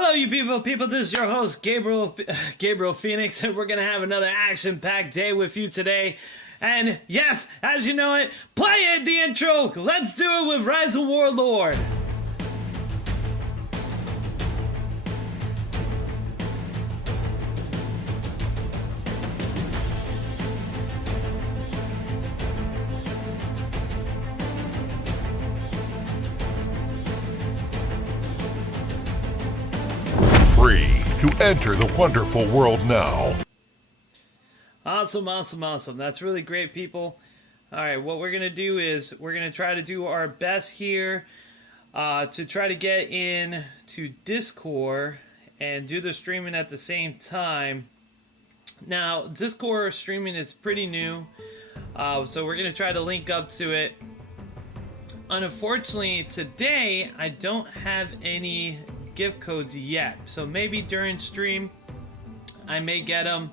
Hello, you beautiful people. This is your host, Gabriel Phoenix, and we're going to have another action-packed day with you today. And yes, as you know it, play it, the intro. Let's do it with Rise of Warlord. Free to enter the wonderful world now. Awesome. That's really great, people. All right, what we're going to do is we're going to try to do our best here to try to get in to Discord and do the streaming at the same time. Now, Discord streaming is pretty new, so we're going to try to link up to it. Unfortunately, today I don't have any gift codes yet, so maybe during stream I may get them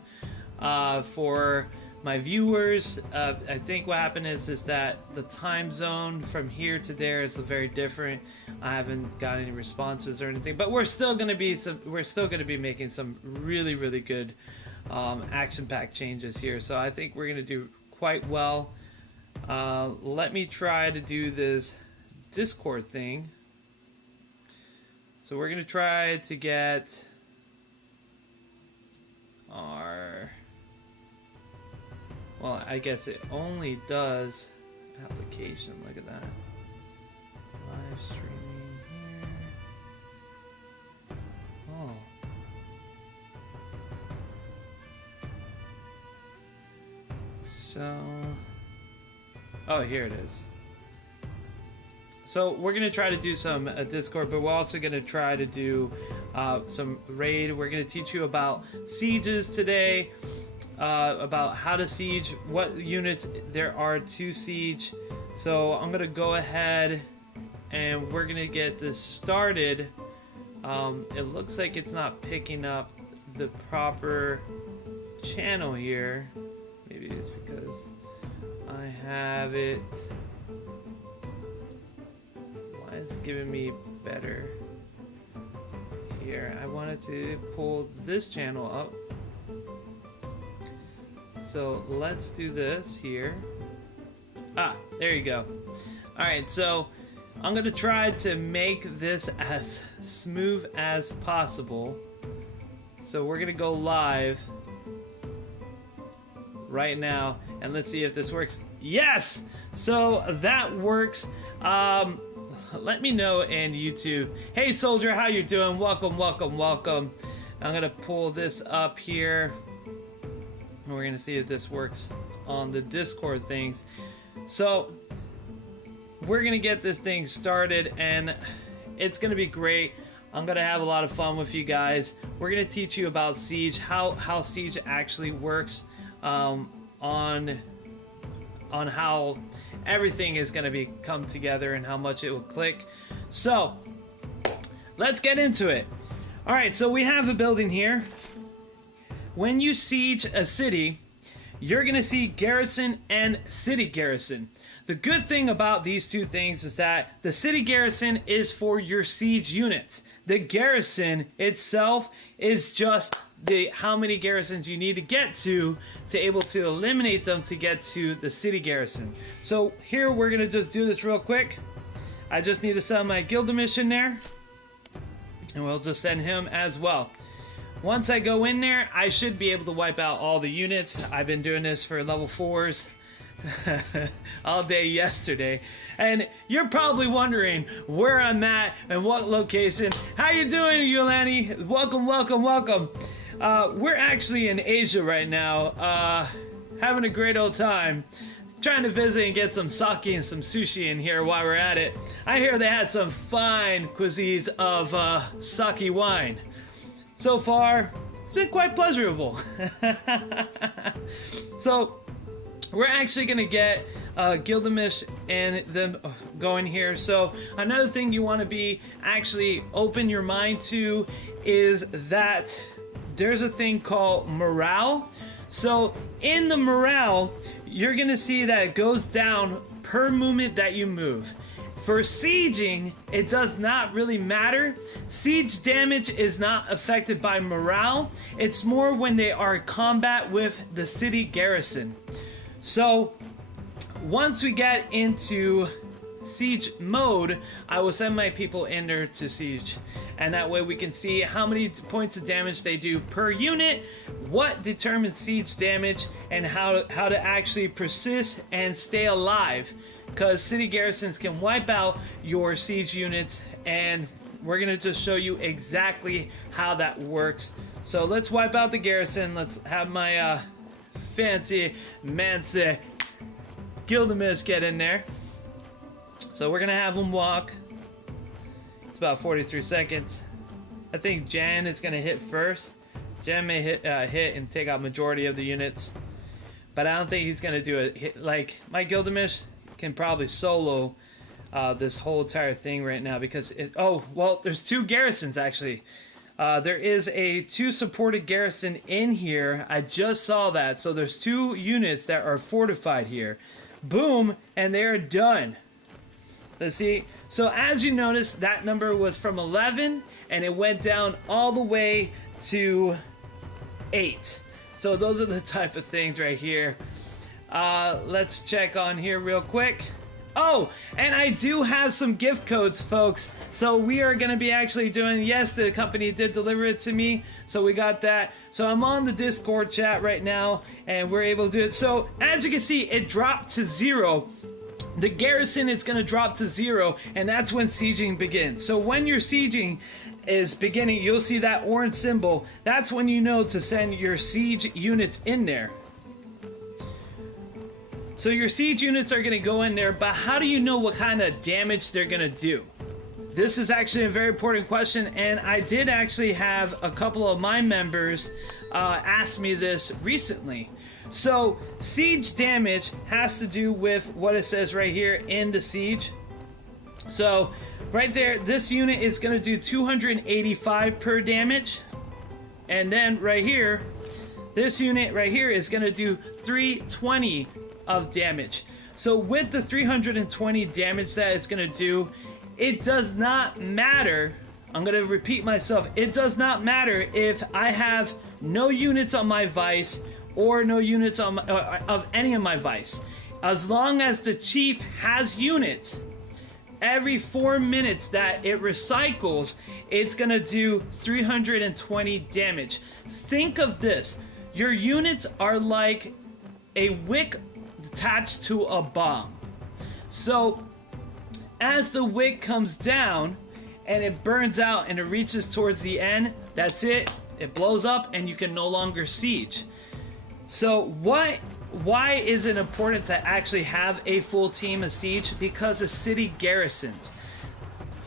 for my viewers. I think what happened is that the time zone from here to there is very different. I haven't got any responses or anything, but we're still going to be making some really good action-packed changes here, so I think we're going to do quite well. Let me try to do this Discord thing. So we're going to try to get our, well, I guess it only does application. Look at that. Live streaming here. Oh. So, oh, here it is. So we're going to try to do some Discord, but we're also going to try to do some raid. We're going to teach you about sieges today, about how to siege, what units there are to siege. So I'm going to go ahead and we're going to get this started. It looks like it's not picking up the proper channel here. Maybe it's because I have it. It's giving me better here. I wanted to pull this channel up, so let's do this here. There you go. Alright, so I'm gonna try to make this as smooth as possible. So we're gonna go live right now and let's see if this works. Yes! So that works. Let me know in YouTube. Hey soldier, how you doing? Welcome. I'm gonna pull this up here and we're gonna see if this works on the Discord things. So we're gonna get this thing started and it's gonna be great. I'm gonna have a lot of fun with you guys. We're gonna teach you about Siege, how Siege actually works, on how everything is going to come together and how much it will click. So let's get into it. Alright, so we have a building here. When you siege a city, you're going to see garrison and city garrison. The good thing about these two things is that the city garrison is for your siege units. The garrison itself is just how many garrisons you need to get to able to eliminate them to get to the city garrison. So here we're gonna just do this real quick. I just need to send my Gilgamesh in there, and we'll just send him as well. Once I go in there, I should be able to wipe out all the units. I've been doing this for level 4s all day yesterday, and you're probably wondering where I'm at and what location. How you doing, Yolani? Welcome. We're actually in Asia right now, having a great old time, trying to visit and get some sake and some sushi in here while we're at it. I hear they had some fine cuisines of sake wine. So far, it's been quite pleasurable. So we're actually gonna get Gilgamesh and them going here. So another thing you want to be actually open your mind to is that there's a thing called morale. So in the morale, you're gonna see that it goes down per movement that you move. For sieging, it does not really matter. Siege damage is not affected by morale. It's more when they are in combat with the city garrison. So once we get into siege mode, I will send my people in there to siege, and that way we can see how many points of damage they do per unit, what determines siege damage, and how to actually persist and stay alive, because city garrisons can wipe out your siege units, and we're gonna just show you exactly how that works. So let's wipe out the garrison. Let's have my fancy Mansa Gilgamesh get in there. So we're gonna have him walk. It's about 43 seconds. I think Jan is gonna hit first. Jan may hit and take out majority of the units, but I don't think he's gonna do it. Like, my Gilgamesh can probably solo this whole entire thing right now, because oh well, there's 2 garrisons actually. There is a 2 supported garrison in here. I just saw that. So there's 2 units that are fortified here. Boom, and they're done. Let's see. So as you notice, that number was from 11 and it went down all the way to 8. So those are the type of things right here. Let's check on here real quick. Oh, and I do have some gift codes, folks. So we are going to be actually doing, yes, the company did deliver it to me. So we got that. So I'm on the Discord chat right now and we're able to do it. So as you can see, it dropped to 0. The garrison is going to drop to 0, and that's when sieging begins. So when your sieging is beginning, you'll see that orange symbol. That's when you know to send your siege units in there. So your siege units are going to go in there, but how do you know what kind of damage they're going to do? This is actually a very important question, and I did actually have a couple of my members ask me this recently. So siege damage has to do with what it says right here in the siege. So right there, this unit is going to do 285 per damage. And then right here, this unit right here is going to do 320 of damage. So with the 320 damage that it's going to do, it does not matter. I'm going to repeat myself. It does not matter if I have no units on my vice or no units on of any of my vice. As long as the chief has units, every 4 minutes that it recycles, it's gonna do 320 damage. Think of this. Your units are like a wick attached to a bomb. So as the wick comes down and it burns out and it reaches towards the end, that's it. It blows up and you can no longer siege. So why is it important to actually have a full team of siege? Because the city garrisons,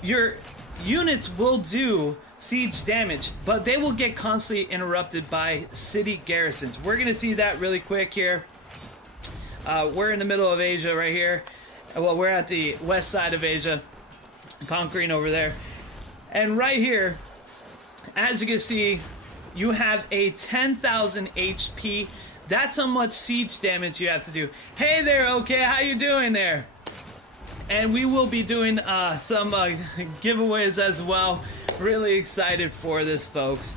your units will do siege damage, but they will get constantly interrupted by city garrisons. We're gonna see that really quick here. We're in the middle of Asia right here. Well, we're at the west side of Asia, conquering over there. And right here, as you can see, you have a 10,000 HP. That's how much siege damage you have to do. Hey there, okay, how you doing there? And we will be doing some giveaways as well. Really excited for this, folks.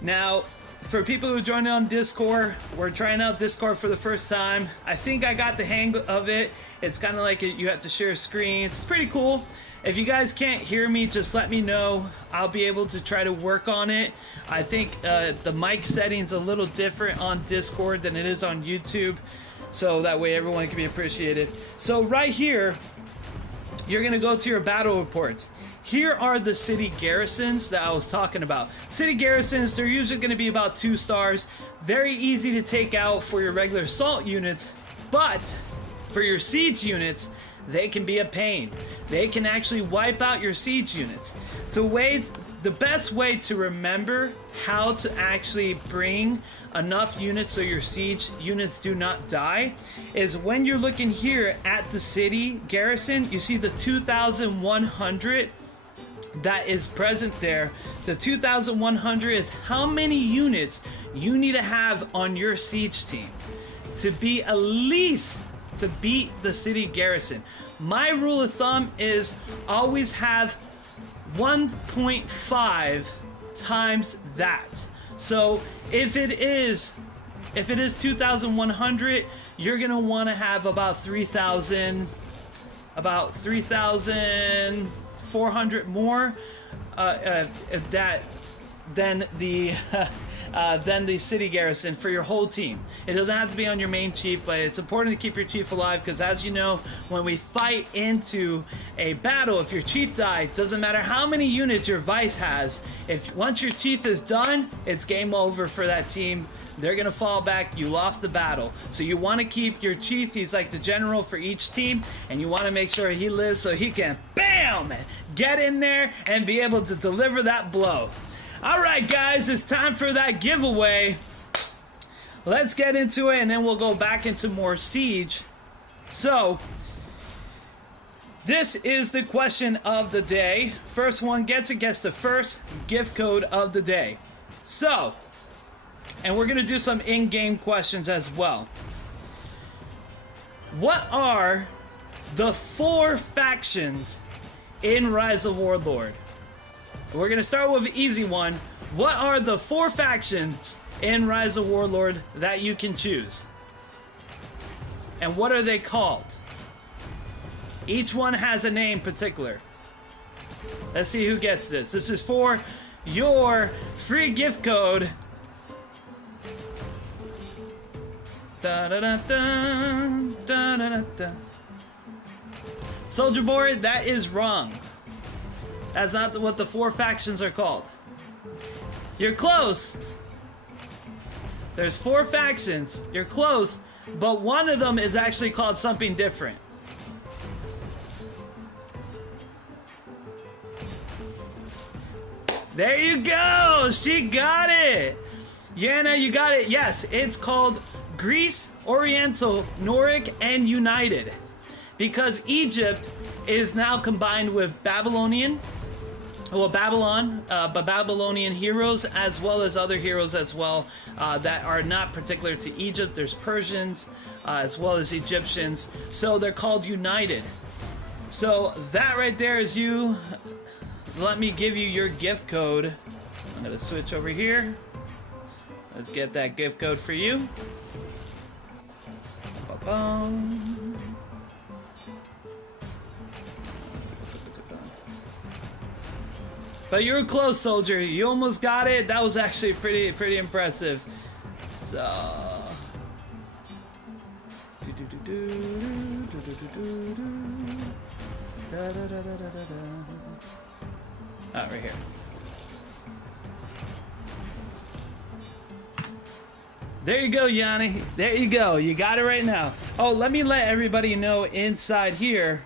Now, for people who joined on Discord, we're trying out Discord for the first time. I think I got the hang of it. It's kind of like you have to share screens. It's pretty cool. If you guys can't hear me, just let me know. I'll be able to try to work on it. I think the mic setting's a little different on Discord than it is on YouTube, so that way everyone can be appreciated. So right here, you're gonna go to your battle reports. Here are the city garrisons that I was talking about. City garrisons, they're usually gonna be about 2 stars. Very easy to take out for your regular assault units, but for your siege units, they can be a pain. They can actually wipe out your siege units. The best way to remember how to actually bring enough units so your siege units do not die is when you're looking here at the city garrison, you see the 2,100 that is present there. The 2,100 is how many units you need to have on your siege team to be at least to beat the city garrison. my rule of thumb is always have 1.5 times that. So if it is 2,100, you're gonna want to have about 3,400 more than the city garrison for your whole team. It doesn't have to be on your main chief, but it's important to keep your chief alive, because as you know, when we fight into a battle, if your chief died, doesn't matter how many units your vice has, if once your chief is done, it's game over for that team. They're gonna fall back. You lost the battle. So you want to keep your chief. He's like the general for each team, and you want to make sure he lives so he can bam, get in there and be able to deliver that blow. All right, guys, it's time for that giveaway. Let's get into it, and then we'll go back into more Siege. So, this is the question of the day. First one gets the first gift code of the day. So, and we're going to do some in-game questions as well. What are the 4 factions in Rise of Warlord? We're going to start with an easy one. What are the 4 factions in Rise of Warlord that you can choose? And what are they called? Each one has a name particular. Let's see who gets this. This is for your free gift code. Da, da, da, da, da, da, da. Soldier Boy, that is wrong. That's not what the 4 factions are called. You're close. There's 4 factions. You're close, but one of them is actually called something different. There you go. She got it. Yana, you got it. Yes, it's called Greece, Oriental, Noric, and United. Because Egypt is now combined with Babylonian, well, Babylon, but Babylonian heroes, as well as other heroes as well that are not particular to Egypt. There's Persians as well as Egyptians, so they're called United. So that right there is you. Let me give you your gift code. I'm gonna switch over here. Let's get that gift code for you. Ba-bum. But you were close, soldier. You almost got it. That was actually pretty impressive. So, right here. There you go, Yanni. There you go. You got it right now. Oh, let me let everybody know inside here.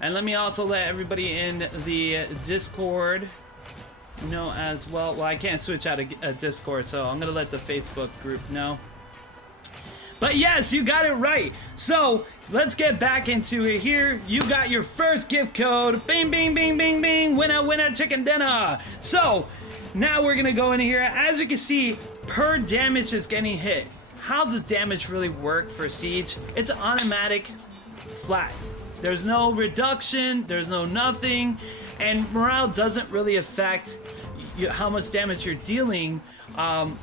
And let me also let everybody in the Discord know as well. Well, I can't switch out of Discord, so I'm going to let the Facebook group know. But yes, you got it right. So let's get back into it here. You got your first gift code. Bing, bing, bing, bing, bing. Winner, chicken dinner. So now we're going to go in here. As you can see, per damage is getting hit. How does damage really work for Siege? It's automatic flat. There's no reduction, there's no nothing, and morale doesn't really affect how much damage you're dealing,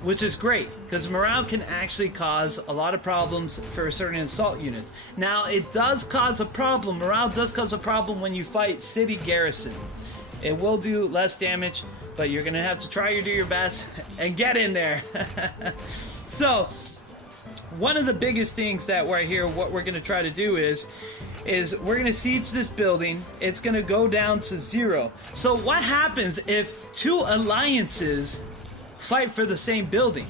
which is great, because morale can actually cause a lot of problems for certain assault units. Now, it does cause a problem, morale does cause a problem when you fight city garrison. It will do less damage, but you're going to have to try to do your best and get in there. So, one of the biggest things that right here, what we're going to try to do is we're going to siege this building. It's going to go down to 0. So what happens if 2 alliances fight for the same building?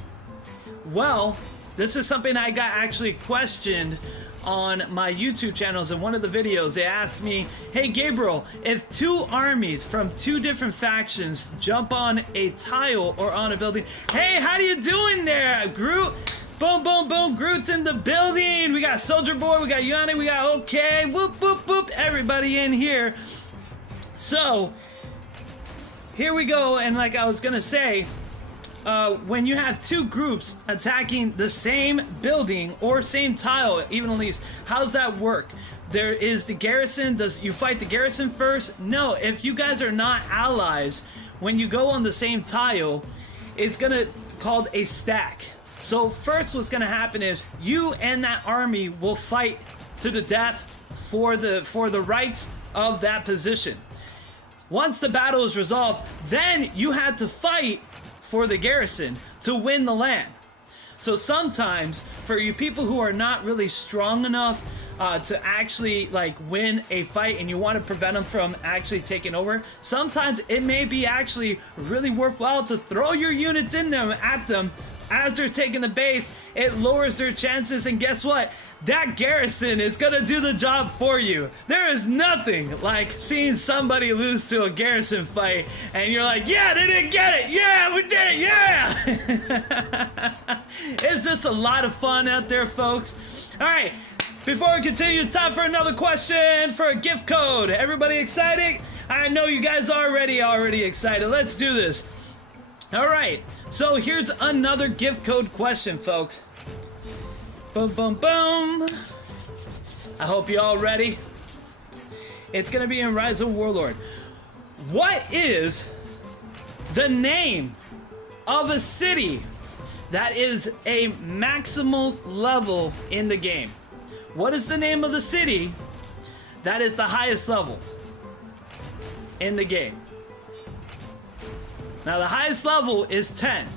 Well, this is something I got actually questioned on my YouTube channels. In one of the videos, they asked me, hey Gabriel, if 2 armies from 2 different factions jump on a tile or on a building, hey, how you doing there, Groot? Boom, boom, boom. Groot's in the building. We got Soldier Boy. We got Yanni. We got OK. Whoop, whoop, whoop. Everybody in here. So, here we go. And like I was going to say, when you have two groups attacking the same building or same tile, even at least, how's that work? There is the garrison. Does you fight the garrison first? No. If you guys are not allies, when you go on the same tile, it's gonna called a stack. So first, what's gonna happen is you and that army will fight to the death for the rights of that position. Once the battle is resolved, then you have to fight for the garrison to win the land. So sometimes, for you people who are not really strong enough to actually like win a fight and you want to prevent them from actually taking over, sometimes it may be actually really worthwhile to throw your units in them at them as they're taking the base. It lowers their chances, and guess what? That garrison is gonna do the job for you. There is nothing like seeing somebody lose to a garrison fight and you're like, yeah, they didn't get it. Yeah, we did it. Yeah. It's just a lot of fun out there, folks. All right, before we continue, time for another question for a gift code. Everybody excited? I know you guys are already excited. Let's do this. All right, so here's another gift code question, folks. Boom, boom, boom. I hope you all ready. It's gonna be in Rise of Warlord. What is the name of a city that is a maximal level in the game? What is the name of the city that is the highest level in the game? Now the highest level is 10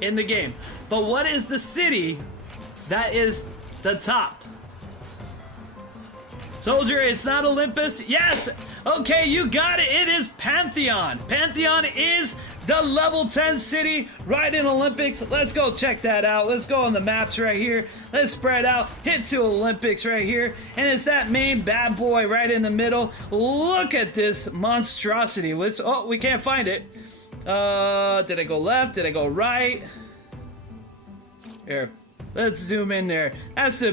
in the game, but what is the city that is the top? Soldier, it's not Olympus. Yes. Okay, you got it. It is Pantheon. Pantheon is the level 10 city right in Olympics. Let's go check that out. Let's go on the maps right here. Let's spread out. Hit to Olympics right here. And it's that main bad boy right in the middle. Look at this monstrosity. Oh, we can't find it. Did I go left? Did I go right? Here. Let's zoom in there. That's the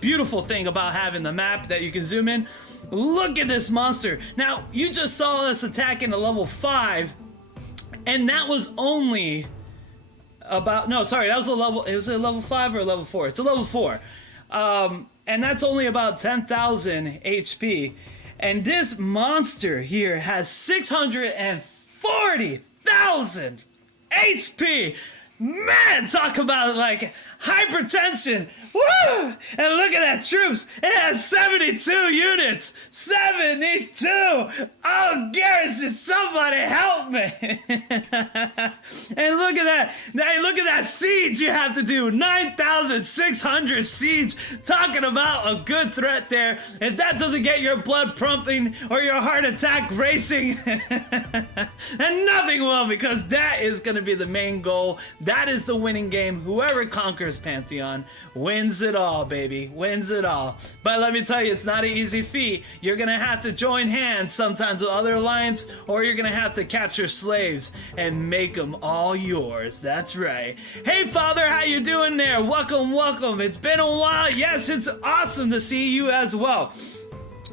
beautiful thing about having the map, that you can zoom in. Look at this monster. Now, you just saw us attacking a level 5, and that was only about, no, sorry, that was a level, it was a level 5 or a level 4? It's a level 4. And that's only about 10,000 HP. And this monster here has 640,000 HP. Man, talk about like hypertension. Woo! And look at that troops. It has 72 units. 72. Oh, Garrison, somebody help me. And look at that. Now look at that siege you have to do. 9,600 siege. Talking about a good threat there. If that doesn't get your blood pumping or your heart attack racing, and nothing will, because that is going to be the main goal. That is the winning game. Whoever conquers Pantheon wins it all, baby. Wins it all. But let me tell you, it's not an easy feat. You're gonna have to join hands sometimes with other alliance, or you're gonna have to capture slaves and make them all yours. That's right. Hey, Father, how you doing there? Welcome, welcome. It's been a while. Yes, it's awesome to see you as well.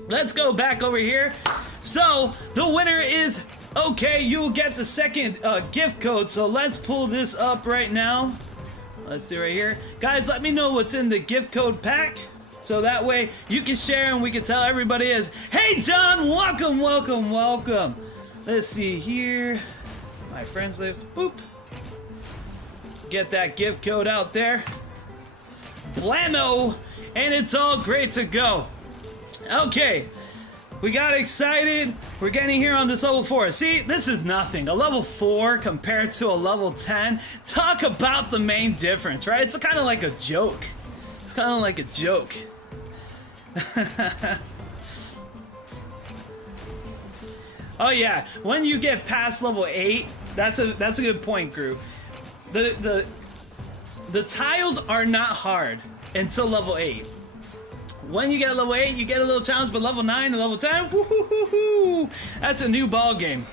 Let's go back over here. So, the winner is... Okay, you'll get the second gift code, so let's pull this up right now. Let's do it right here. Guys, let me know what's in the gift code pack, so that way you can share and we can tell everybody is, hey John, welcome, welcome, welcome. Let's see here. My friends list, boop. Get that gift code out there. Blammo, and it's all great to go. Okay. We got excited. We're getting here on this level 4. See, this is nothing. A level 4 compared to a level 10. Talk about the main difference, right? It's kind of like a joke. It's kind of like a joke. Oh yeah, when you get past level 8, that's a good point, group. The tiles are not hard until level 8. When you get level 8, you get a little challenge, but level 9 and level 10, woo-hoo-hoo-hoo, that's a new ball game.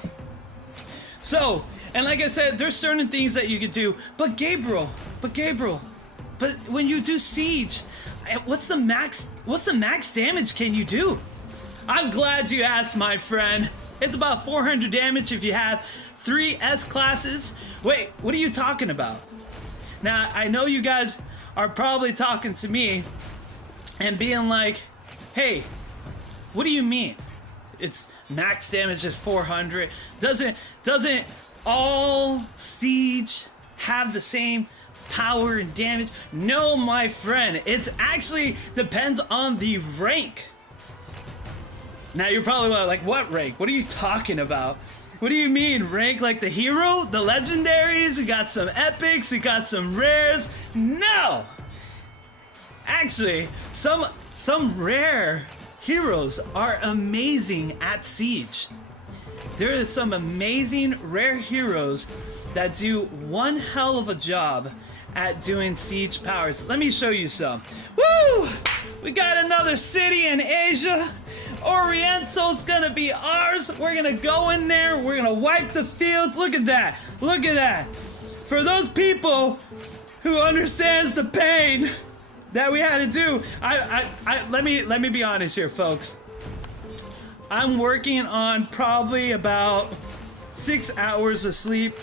So, and like I said, there's certain things that you could do, but Gabriel, but when you do siege, what's the max damage can you do? I'm glad you asked, my friend. It's about 400 damage if you have 3 S classes. Wait, what are you talking about? Now, I know you guys are probably talking to me and being like, hey, what do you mean? It's max damage is 400. Doesn't all siege have the same power and damage? No, my friend. It's actually depends on the rank. Now you're probably like, what rank? What are you talking about? What do you mean, rank like the hero? The legendaries? We got some epics, we got some rares. No! Actually, some rare heroes are amazing at siege. There is some amazing rare heroes that do one hell of a job at doing siege powers. Let me show you some. Woo! We got another city in Asia. Oriental's gonna be ours. We're gonna go in there. We're gonna wipe the fields. Look at that. Look at that. For those people who understands the pain that we had to do, let me be honest here, folks. I'm working on probably about 6 hours of sleep.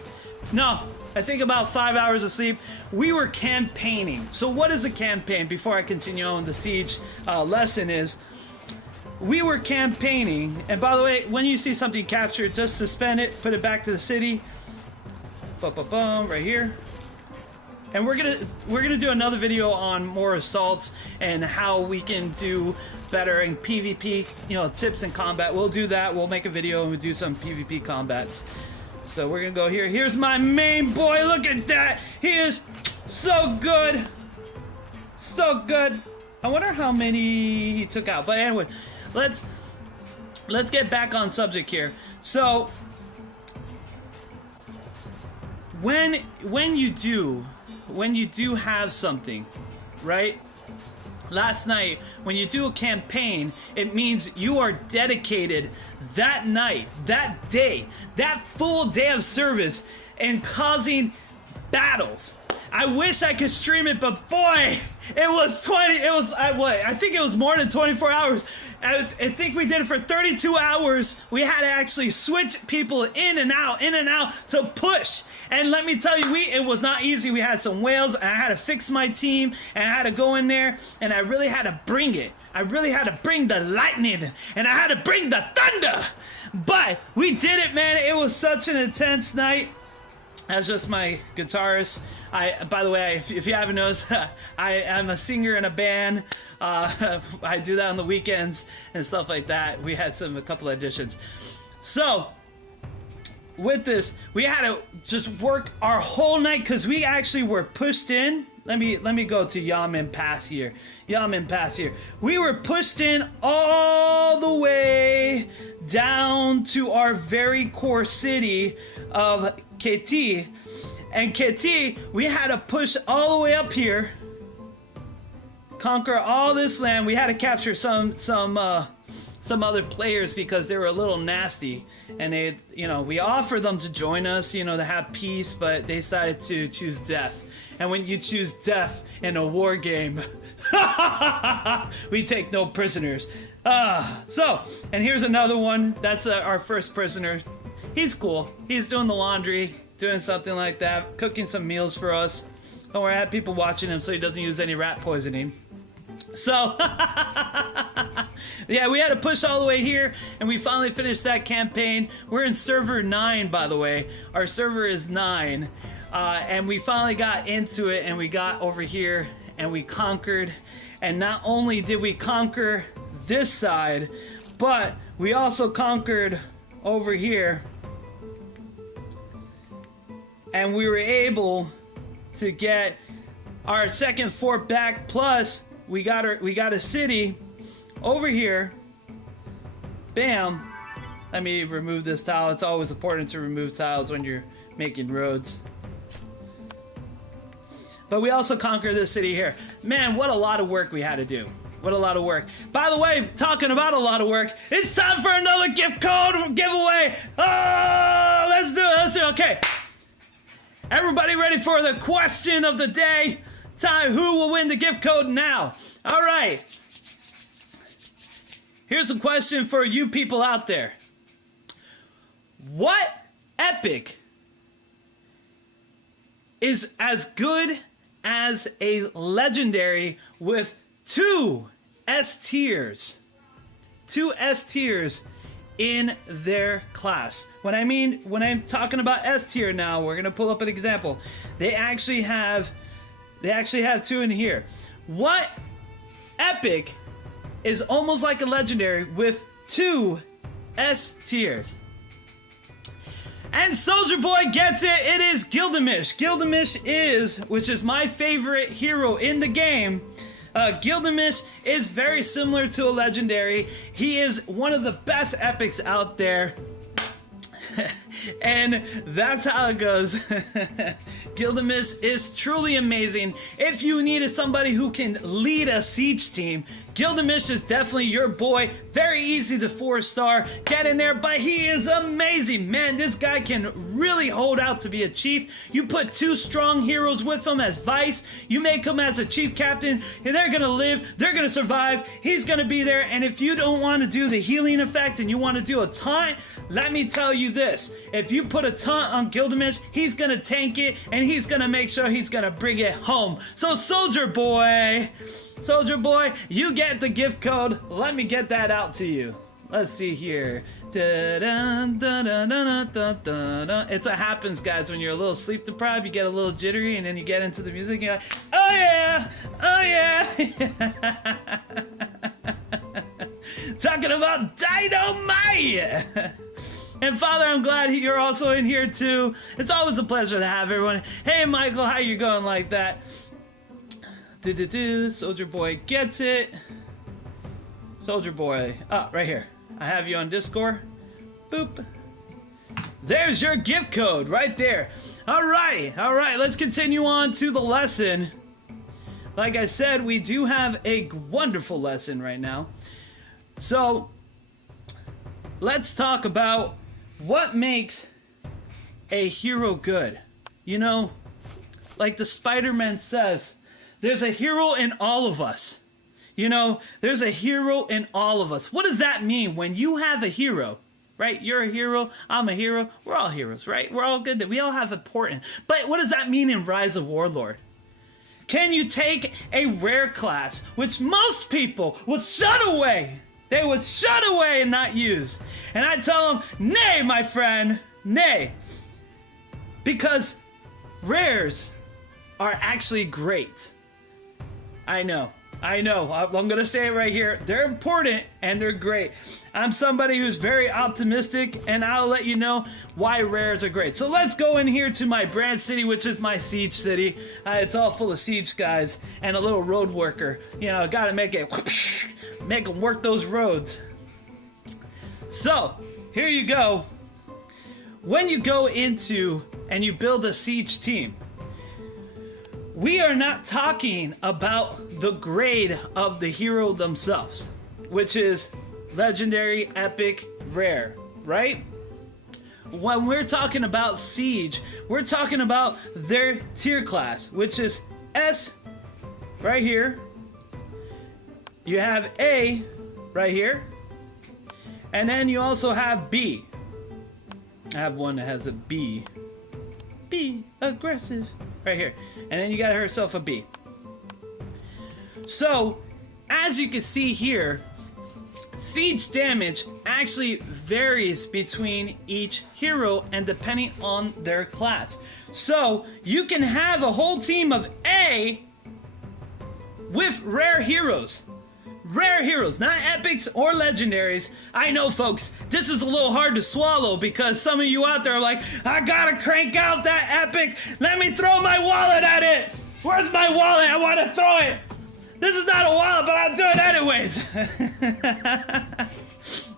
No, I think about 5 hours of sleep. We were campaigning. So what is a campaign? Before I continue on with the siege lesson is, we were campaigning, and by the way, when you see something captured, just suspend it, put it back to the city. Boom, right here. And we're gonna do another video on more assaults and how we can do better in PvP, you know, tips in combat. We'll do that. We'll make a video and we'll do some PvP combats. So we're gonna go here. Here's my main boy. Look at that. He is so good. So good. I wonder how many he took out. But anyway, let's get back on subject here. So when you do have something, right? Last night, when you do a campaign, it means you are dedicated that night, that day, that full day of service and causing battles. I wish I could stream it, but boy, I think it was more than 24 hours. I think we did it for 32 hours. We had to actually switch people in and out to push. And let me tell you, it was not easy. We had some whales, and I had to fix my team, and I had to go in there, and I really had to bring it. I really had to bring the lightning, and I had to bring the thunder. But we did it, man. It was such an intense night. That's just my guitarist. By the way, if you haven't noticed, I'm a singer in a band. I do that on the weekends and stuff like that. We had a couple auditions. So with this, we had to just work our whole night because we actually were pushed in. Let me go to Yamen Pass here. Yamen Pass here. We were pushed in all the way down to our very core city of KT. And KT, we had to push all the way up here, conquer all this land. We had to capture some other players because they were a little nasty, and we offered them to join us, to have peace, but they decided to choose death. And when you choose death in a war game, we take no prisoners. And here's another one. That's our first prisoner. He's cool. He's doing the laundry, doing something like that, cooking some meals for us. Don't worry, I have people watching him so he doesn't use any rat poisoning. So, yeah, we had to push all the way here, and we finally finished that campaign. We're in server 9, by the way. Our server is 9, and we finally got into it, and we got over here, and we conquered. And not only did we conquer this side, but we also conquered over here. And we were able to get our second fort back. Plus, we got a city over here. Bam. Let me remove this tile. It's always important to remove tiles when you're making roads. But we also conquered this city here. Man, what a lot of work we had to do. What a lot of work. By the way, talking about a lot of work, it's time for another gift code giveaway. Oh, let's do it. Okay. Everybody ready for the question of the day? Time. Who will win the gift code now? All right. Here's a question for you people out there. What epic is as good as a legendary with 2 S tiers? 2 S tiers in their class. When I'm talking about S tier now, we're gonna pull up an example. They actually have 2 in here. What epic is almost like a legendary with 2 S tiers? And Soldier Boy gets it. It is Gilgamesh. Gilgamesh which is my favorite hero in the game. Gilgamesh is very similar to a legendary. He is one of the best epics out there. And that's how it goes. Gilgamesh is truly amazing. If you needed somebody who can lead a siege team, Gilgamesh is definitely your boy. Very easy to 4-star. Get in there, but he is amazing. Man, this guy can really hold out to be a chief. You put 2 strong heroes with him as vice. You make him as a chief captain. And they're going to live. They're going to survive. He's going to be there. And if you don't want to do the healing effect and you want to do a taunt, let me tell you this. If you put a taunt on Gilgamesh, he's going to tank it. And he's going to make sure he's going to bring it home. So Soldier Boy, you get the gift code. Let me get that out to you. Let's see here. It's what happens, guys, when you're a little sleep deprived. You get a little jittery, and then you get into the music, and you're like, oh yeah, oh yeah. Talking about Dynamite. And Father, I'm glad you're also in here too. It's always a pleasure to have everyone. Hey, Michael, how you going like that? Soldier Boy gets it. Soldier Boy. Oh, right here. I have you on Discord. Boop. There's your gift code right there. All right. Let's continue on to the lesson. Like I said, we do have a wonderful lesson right now. So, let's talk about what makes a hero good. You know, like the Spider-Man says, there's a hero in all of us. You know, there's a hero in all of us. What does that mean when you have a hero, right? You're a hero, I'm a hero, we're all heroes, right? We're all good, we all have important. But what does that mean in Rise of Warlord? Can you take a rare class, which most people would shun away? They would shun away and not use. And I tell them, nay, my friend, nay. Because rares are actually great. I know. I'm gonna say it right here. They're important and they're great. I'm somebody who's very optimistic, and I'll let you know why rares are great. So let's go in here to my brand city, which is my siege city. It's all full of siege guys and a little road worker. You know, gotta make them work those roads. So here you go. When you go into and you build a siege team, we are not talking about the grade of the hero themselves, which is legendary, epic, rare, right? When we're talking about siege, we're talking about their tier class, which is S right here. You have A right here. And then you also have B. I have one that has a B. B, aggressive. Right here. And then you got herself a B. So, as you can see here, siege damage actually varies between each hero and depending on their class. So, you can have a whole team of A with rare heroes. Rare heroes, not epics or legendaries. I know, folks, this is a little hard to swallow because some of you out there are like, I gotta crank out that epic. Let me throw my wallet at it. Where's my wallet? I want to throw it. This is not a wallet, but I'm doing it anyways.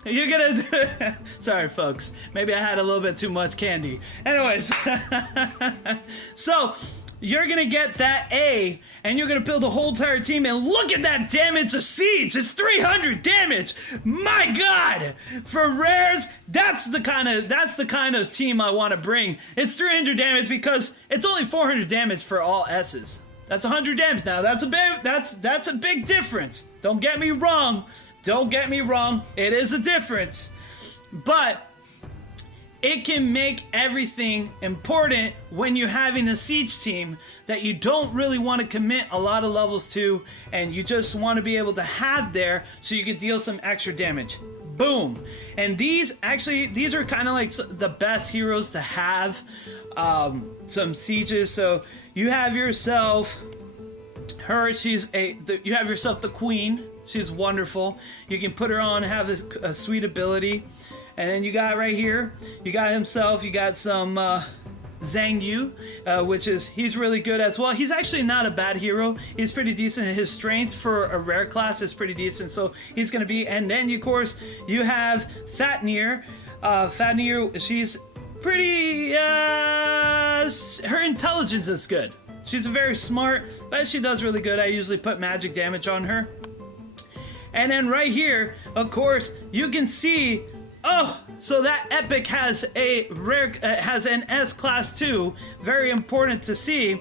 You're gonna do it. Sorry, folks. Maybe I had a little bit too much candy. Anyways, so you're gonna get that A, and you're gonna build a whole entire team, and look at that damage of siege. It's 300 damage. My God! For rares, that's the kind of team I want to bring. It's 300 damage because it's only 400 damage for all S's. That's 100 damage. Now that's a big difference. Don't get me wrong. Don't get me wrong. It is a difference. But it can make everything important when you're having a siege team that you don't really want to commit a lot of levels to, and you just want to be able to have there so you can deal some extra damage. Boom. And these are kind of like the best heroes to have some sieges. So you have yourself her, you have yourself the queen. She's wonderful. You can put her on, have a sweet ability. And then you got right here, you got some Zhang Yu, he's really good as well. He's actually not a bad hero. He's pretty decent. His strength for a rare class is pretty decent, so he's gonna be. And then, of course, you have Fatnir. Fatnir, she's pretty. Her intelligence is good. She's very smart, but she does really good. I usually put magic damage on her. And then right here, of course, you can see. Oh, so that epic has a rare, has an S class too. Very important to see,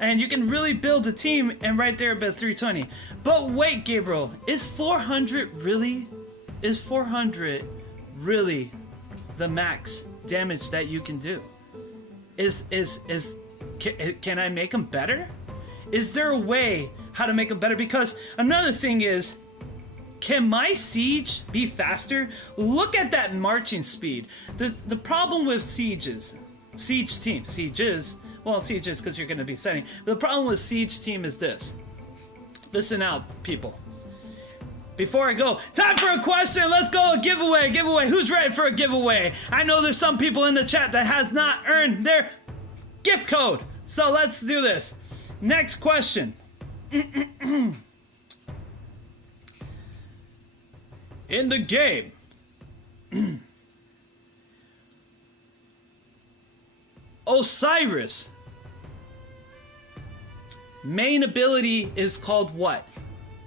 and you can really build a team. And right there, about 320. But wait, Gabriel, is 400 really? Is 400 really the max damage that you can do? Can I make them better? Is there a way how to make them better? Because another thing is, can my siege be faster? Look at that marching speed. The problem with sieges because you're going to be setting. The problem with siege team is this. Listen out, people. Before I go, time for a question. Let's go, a giveaway. Who's ready for a giveaway? I know there's some people in the chat that has not earned their gift code. So let's do this. Next question. In the game, Osiris main ability is called what?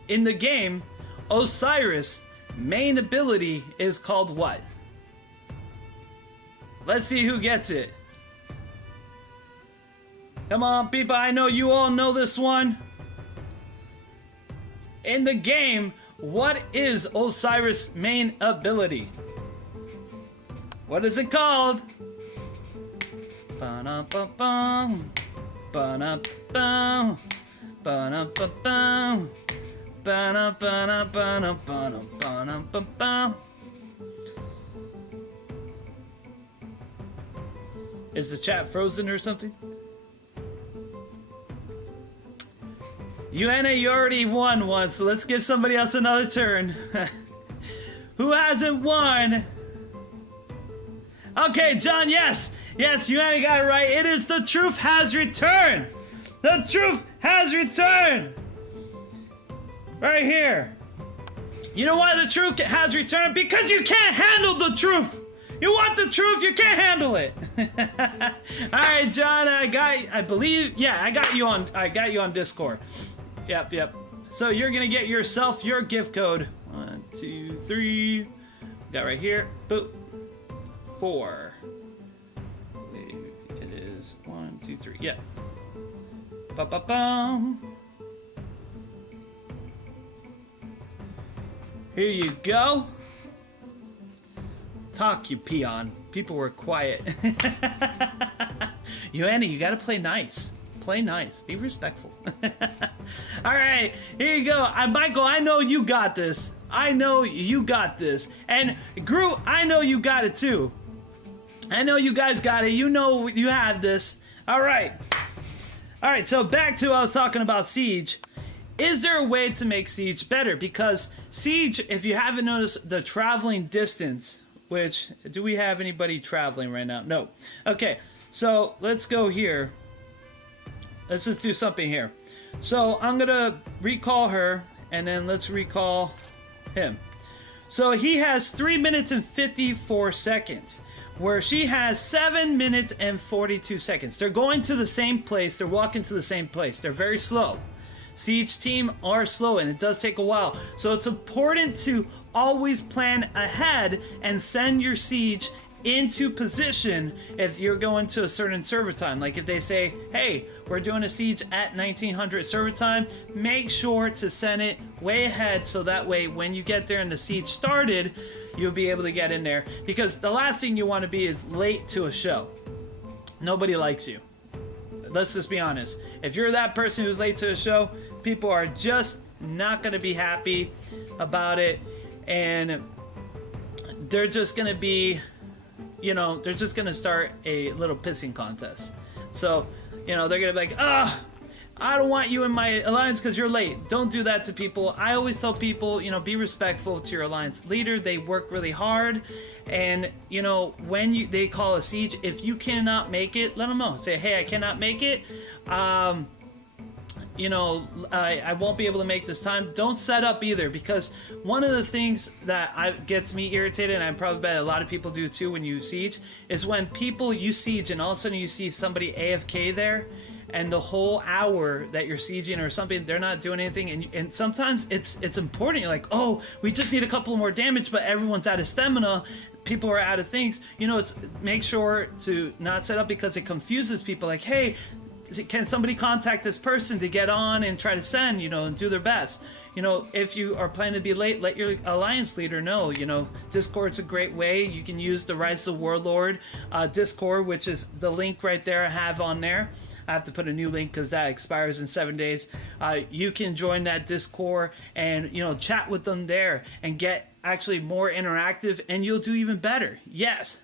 In the game, Osiris main ability is called what? Let's see who gets it. Come on, people, I know you all know this one. In the game, what is Osiris' main ability? What is it called? Ba-da-ba-bum, ba-da-bum, ba-da-ba-bum, ba-da-ba-da-ba-da-ba-da-ba-da-ba-bum. Is the chat frozen or something? Yuana, you already won once, so let's give somebody else another turn. Who hasn't won? Okay, John, yes, Yuana got it right. It is the truth has returned. The truth has returned. Right here. You know why the truth has returned? Because you can't handle the truth. You want the truth, you can't handle it. All right, John, I got you on Discord. Yep. So you're gonna get yourself your gift code. 1, 2, 3. Got right here. Boop. 4. It is 1, 2, 3. Yeah. Ba-ba-bum. Here you go. Talk, you peon. People were quiet. Yuana, you gotta play nice. Play nice. Be respectful. Alright, here you go. Michael, I know you got this. And Groot, I know you got it too. I know you guys got it. You know you have this. Alright, so back to what I was talking about Siege. Is there a way to make Siege better? Because Siege, if you haven't noticed the traveling distance, which, do we have anybody traveling right now? No. Okay, so let's go here. Let's just do something here. So I'm gonna recall her, and then let's recall him. So he has 3 minutes and 54 seconds, where she has 7 minutes and 42 seconds. They're going to the same place. They're walking to the same place. They're very slow. Siege team are slow, and it does take a while. So it's important to always plan ahead and send your siege into position if you're going to a certain server time. Like if they say, hey, we're doing a siege at 1900 server time, make sure to send it way ahead so that way when you get there and the siege started, you'll be able to get in there. Because the last thing you want to be is late to a show. Nobody likes you. Let's just be honest. If you're that person who's late to a show, people are just not going to be happy about it. And they're just going to be, you know, they're just going to start a little pissing contest. So, you know, they're going to be like, I don't want you in my alliance because you're late. Don't do that to people. I always tell people, you know, be respectful to your alliance leader. They work really hard. And, you know, when they call a siege, if you cannot make it, let them know. Say, hey, I cannot make it. You know, I won't be able to make this time. Don't set up either, because one of the things that gets me irritated, and I probably bet a lot of people do too when you siege, is when you siege and all of a sudden you see somebody AFK there, and the whole hour that you're sieging or something, they're not doing anything, and sometimes it's important. You're like, oh, we just need a couple more damage, but everyone's out of stamina. People are out of things. You know, make sure to not set up, because it confuses people. Like, hey, can somebody contact this person to get on and try to send, you know, and do their best. You know, if you are planning to be late, let your alliance leader know. You know, Discord's a great way. You can use the Rise of the Warlord Discord, which is the link right there I have on there. I have to put a new link because that expires in 7 days. You can join that Discord and, you know, chat with them there and get actually more interactive, and you'll do even better. Yes.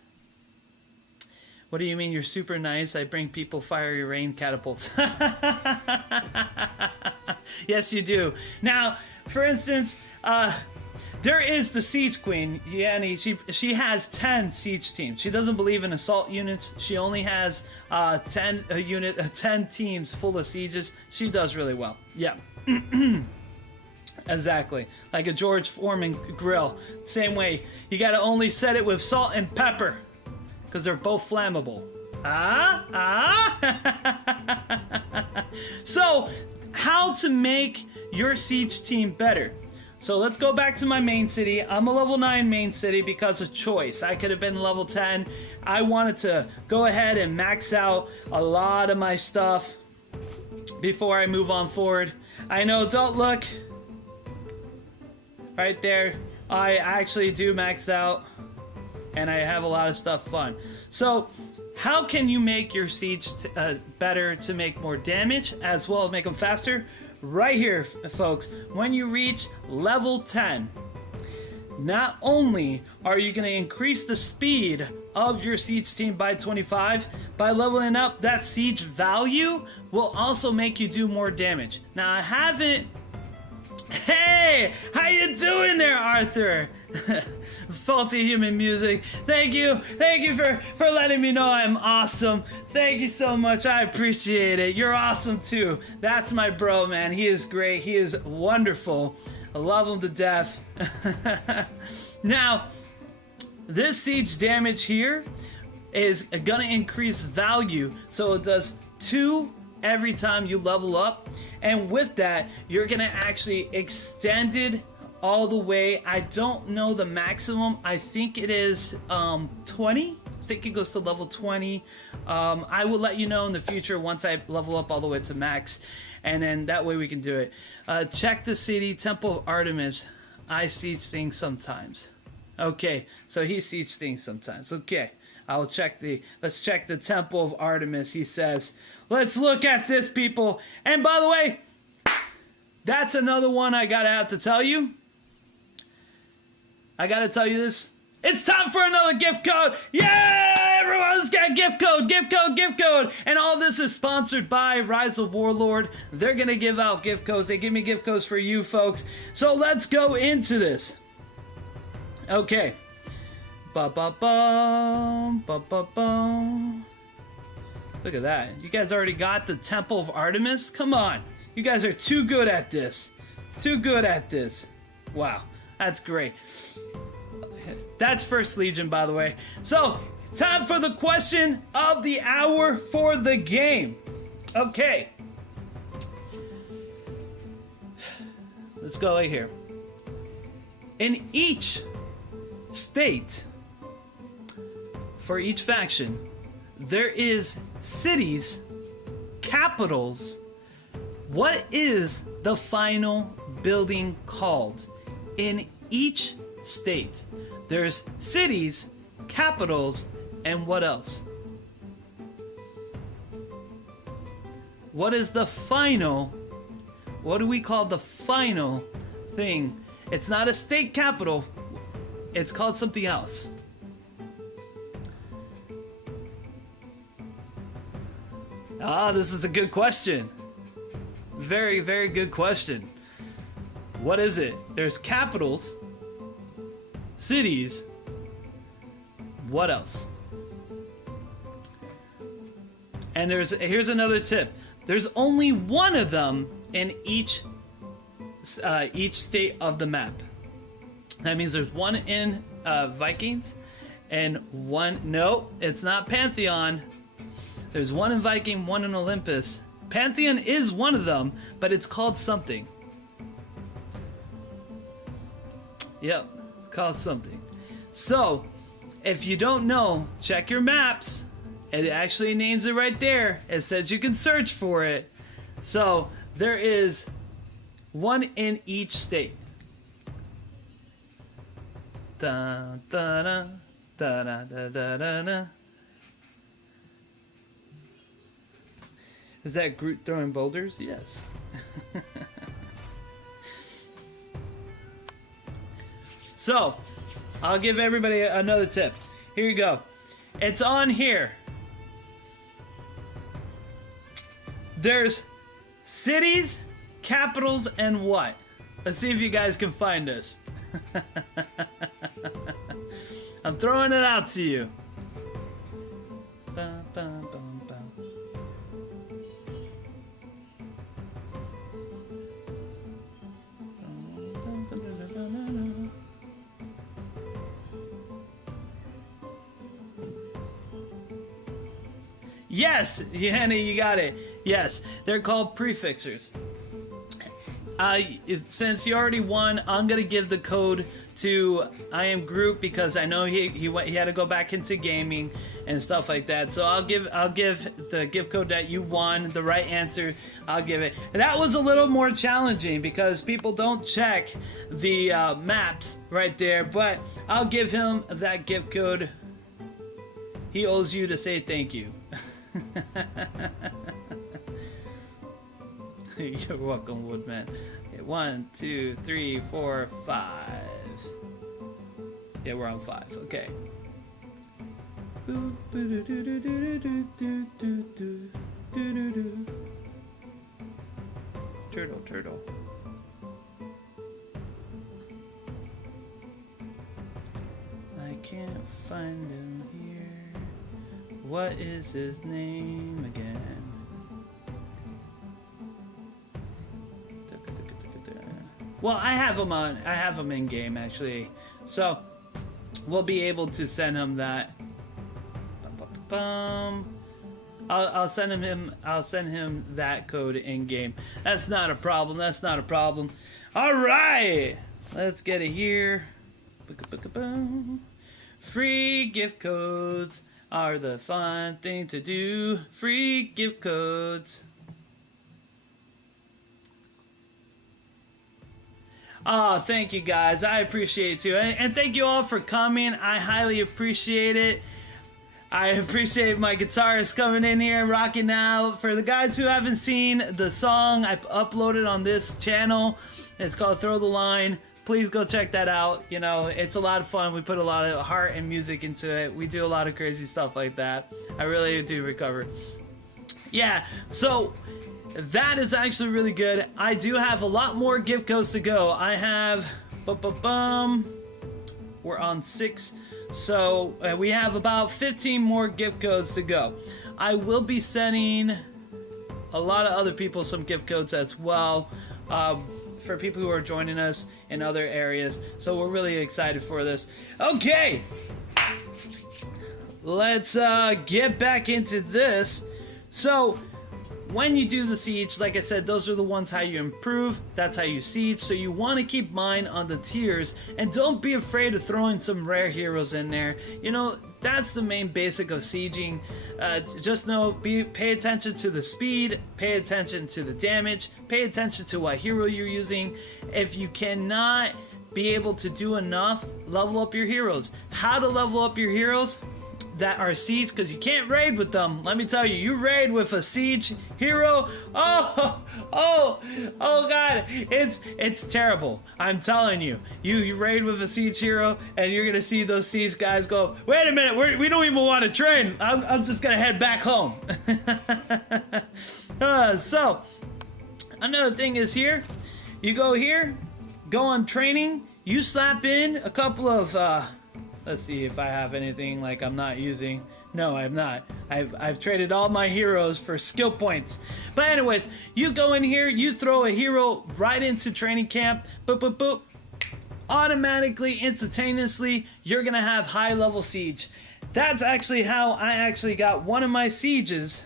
What do you mean you're super nice? I bring people fiery rain catapults. Yes, you do. Now, for instance, there is the Siege Queen, Yanni. She has 10 siege teams. She doesn't believe in assault units. She only has 10 teams full of sieges. She does really well. Yeah. Exactly. Like a George Foreman grill. Same way. You gotta only set it with salt and pepper, because they're both flammable. So, how to make your siege team better? So let's go back to my main city. I'm a level 9 main city because of choice. I could have been level 10. I wanted to go ahead and max out a lot of my stuff before I move on forward. I know, don't look. Right there. I actually do max out, and I have a lot of stuff fun. So, how can you make your siege better to make more damage, as well as make them faster? Right here, folks. When you reach level 10, not only are you going to increase the speed of your siege team by 25, by leveling up, that siege value will also make you do more damage. Now, I haven't... Hey! How you doing there, Arthur? Faulty human music. Thank you for letting me know I'm awesome. Thank you so much. I appreciate it. You're awesome too. That's my bro, man. He is great. He is wonderful. I love him to death. Now, this siege damage here is gonna increase value, so it does 2 every time you level up, and with that you're gonna actually extend it all the way. I don't know the maximum. I think it is 20. I think it goes to level 20. I will let you know in the future once I level up all the way to max, and then that way we can do it. Check the city, Temple of Artemis. I siege things sometimes. Okay, so he siege things sometimes. Okay, let's check the Temple of Artemis. He says, let's look at this, people. And by the way, that's another one I gotta have to tell you. I gotta tell you this. It's time for another gift code. Yeah, everyone's got gift code, gift code, gift code. And all this is sponsored by Rise of Warlord. They're gonna give out gift codes. They give me gift codes for you folks. So let's go into this. Okay. Ba-ba-bum, ba-ba-bum. Look at that. You guys already got the Temple of Artemis? Come on. You guys are too good at this. Too good at this. Wow. That's great. That's First Legion, by the way. So, time for the question of the hour for the game. Okay. Let's go right here. In each state, for each faction, there is cities, capitals. What is the final building called in each state? There's cities, capitals, and what else? What is the final? What do we call the final thing? It's not a state capital. It's called something else. Ah, this is a good question. Very, very good question. What is it? There's capitals, cities. What else? And here's another tip. There's only one of them in each state of the map. That means there's one in Vikings and one. No, it's not Pantheon. There's one in Viking, one in Olympus. Pantheon is one of them, but it's called something. Yep, it's called something. So, if you don't know, check your maps. It actually names it right there. It says you can search for it. So, there is one in each state. Da da da da da da da da. Is that Groot throwing boulders? Yes. So, I'll give everybody another tip. Here you go. It's on here. There's cities, capitals, and what? Let's see if you guys can find this. I'm throwing it out to you. Bum, bum, bum, bum. Yes, Yanni, you got it. Yes, they're called prefixers. Since you already won, I'm gonna give the code to I Am Groot because I know he had to go back into gaming and stuff like that. So I'll give the gift code that you won, the right answer. I'll give it. And that was a little more challenging because people don't check the maps right there. But I'll give him that gift code. He owes you to say thank you. You're welcome, Woodman. Okay, 1, 2, 3, 4, 5. Yeah, we're on 5. Okay. Turtle. I can't find him here. What is his name again? Well, I have him in game actually, so we'll be able to send him that. I'll send him that code in game. That's not a problem. All right, let's get it here. Free gift codes are the fun thing to do. Free gift codes. Oh, thank you guys. I appreciate it too. And thank you all for coming. I highly appreciate it. I appreciate my guitarist coming in here, rocking out. For the guys who haven't seen the song, I uploaded on this channel. It's called Throw the Line. Please go check that out. You know, it's a lot of fun. We put a lot of heart and music into it. We do a lot of crazy stuff like that. I really do recover. Yeah, so that is actually really good. I do have a lot more gift codes to go. I have, we're on 6. So we have about 15 more gift codes to go. I will be sending a lot of other people some gift codes as well. For people who are joining us in other areas. So we're really excited for this. Okay, let's get back into this. So when you do the siege, like I said, those are the ones how you improve. That's how you siege. So you want to keep mine on the tiers, and don't be afraid of throwing some rare heroes in there. You know, that's the main basic of sieging. Just know, pay attention to the speed, pay attention to the damage, pay attention to what hero you're using. If you cannot be able to do enough, level up your heroes. How to level up your heroes that are siege, because you can't raid with them. Let me tell you, you raid with a siege hero, oh god, it's terrible. I'm telling you, you raid with a siege hero and you're gonna see those siege guys go, wait a minute, we don't even want to train, I'm just gonna head back home. So another thing is here, you go here, go on training, you slap in a couple of let's see if I have anything like I'm not using. No, I'm not. I've traded all my heroes for skill points. But anyways, you go in here, you throw a hero right into training camp, boop, boop, boop. Automatically, instantaneously, you're gonna have high level siege. That's actually how I actually got one of my sieges.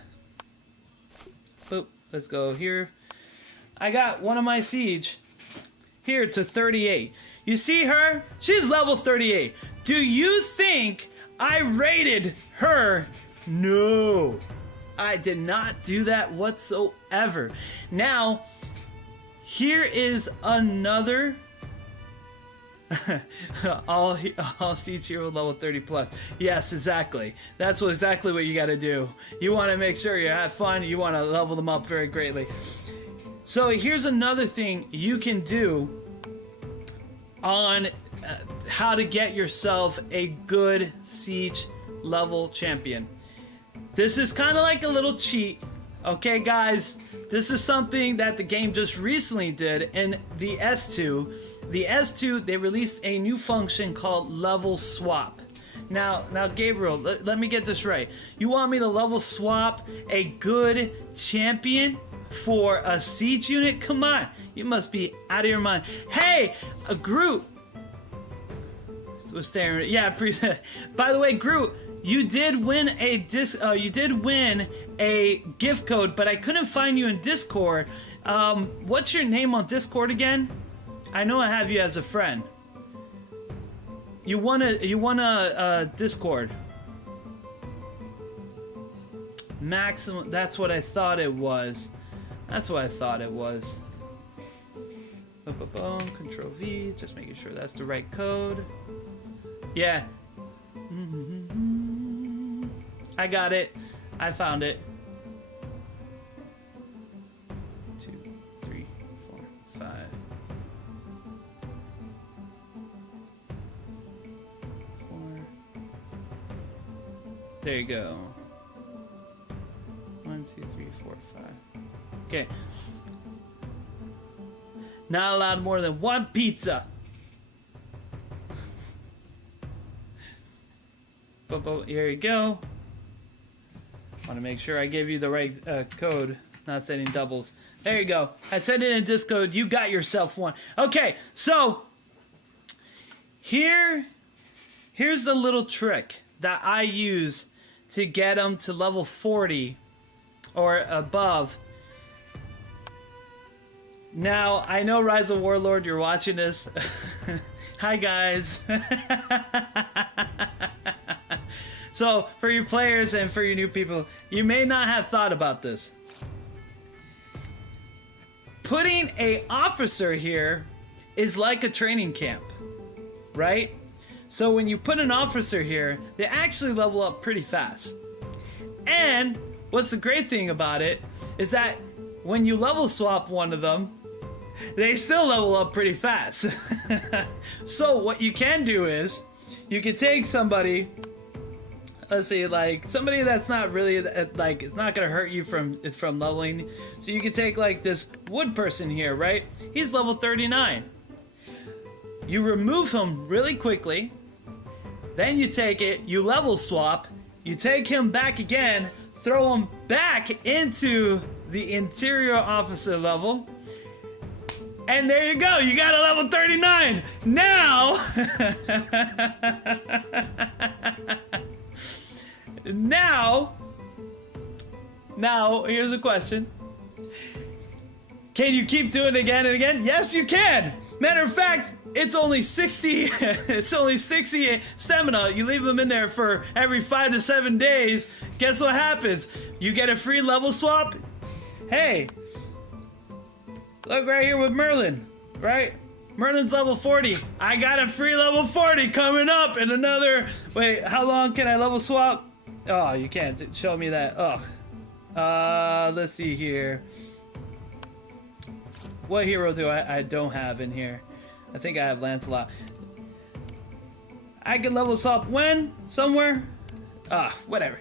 Boop, let's go here. I got one of my siege here to 38. You see her? She's level 38. Do you think I rated her? No, I did not do that whatsoever. Now, here is another all siege hero level 30 plus. Yes, exactly. That's exactly what you got to do. You want to make sure you have fun. You want to level them up very greatly. So here's another thing you can do on how to get yourself a good siege level champion. This is kind of like a little cheat, okay guys? This is something that the game just recently did in the S2. The S2, they released a new function called level swap. Now Gabriel, let me get this right. You want me to level swap a good champion for a siege unit? Come on, you must be out of your mind. Hey, a Groot. Was staring. Yeah. By the way, Groot, you did win a gift code, but I couldn't find you in Discord. What's your name on Discord again? I know I have you as a friend. You won a Discord. Maximum. That's what I thought it was. Boom, Control V, just making sure that's the right code. Yeah. I got it. I found it. 2, 3, 4, 5. 4. There you go. 1, 2, 3, 4, 5. Okay. Not allowed more than one pizza. Here you go. Want to make sure I give you the right code. Not setting doubles. There you go. I sent it in Discord. You got yourself one. Okay, so here's the little trick that I use to get them to level 40 or above. Now, I know Rise of Warlord, you're watching this. Hi, guys. So, for your players and for your new people, you may not have thought about this. Putting an officer here is like a training camp, right? So when you put an officer here, they actually level up pretty fast. And what's the great thing about it is that when you level swap one of them, they still level up pretty fast. So what you can do is, you can take somebody, let's say like somebody that's not really like, it's not gonna hurt you from leveling. So you can take like this wood person here, right? He's level 39. You remove him really quickly, then you take it, you level swap, you take him back again, throw him back into the interior officer level, and there you go, you got a level 39. Now Now, here's a question. Can you keep doing it again and again? Yes, you can. Matter of fact, it's only 60. It's only 60 stamina. You leave them in there for every 5 to 7 days. Guess what happens? You get a free level swap. Hey, look right here with Merlin, right? Merlin's level 40. I got a free level 40 coming up in another. Wait, how long can I level swap? Oh, you can't show me that. Ugh. Let's see here. What hero do I don't have in here? I think I have Lancelot. I can level swap when? Somewhere? Whatever.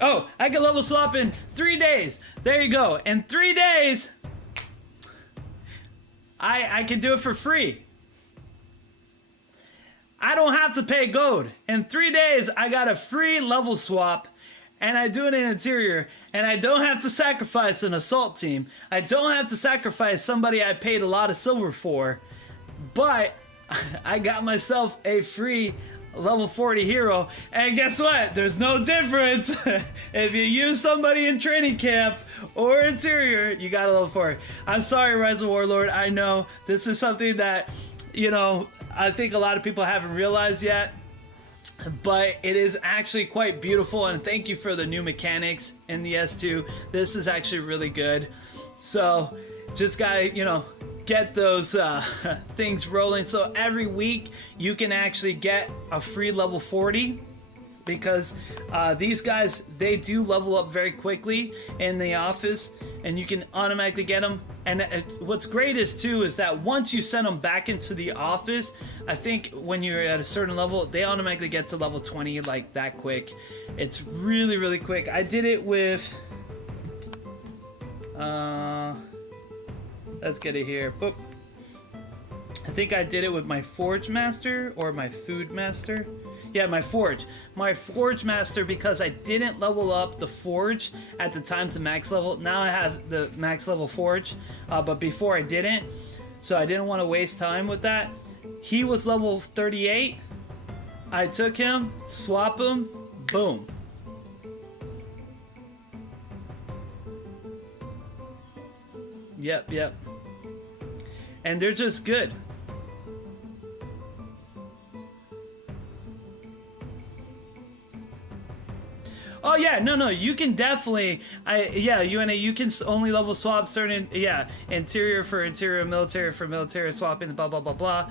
Oh, I can level swap in 3 days. There you go. In 3 days, I can do it for free. I don't have to pay gold. In 3 days, I got a free level swap. And I do it in interior, and I don't have to sacrifice an assault team. I don't have to sacrifice somebody I paid a lot of silver for. But I got myself a free level 40 hero, and guess what? There's no difference. If you use somebody in training camp or interior, you got a level 40. I'm sorry, Rise of Warlord. I know this is something that, you know, I think a lot of people haven't realized yet. But it is actually quite beautiful, and thank you for the new mechanics in the S2. This is actually really good. So just gotta, you know, get those things rolling. So every week you can actually get a free level 40 because these guys, they do level up very quickly in the office, and you can automatically get them. And what's great is too is that once you send them back into the office, I think when you're at a certain level, they automatically get to level 20 like that quick. It's really, really quick. I did it with let's get it here. Boop. I think I did it with my Forge Master or my Food Master. Yeah, my Forge Master, because I didn't level up the Forge at the time to max level. Now I have the max level Forge, but before I didn't, so I didn't want to waste time with that. He was level 38. I took him, swap him, boom. Yep. And they're just good. Oh yeah, no, you can definitely, you can only level swap certain, interior for interior, military for military, swapping, blah, blah, blah, blah.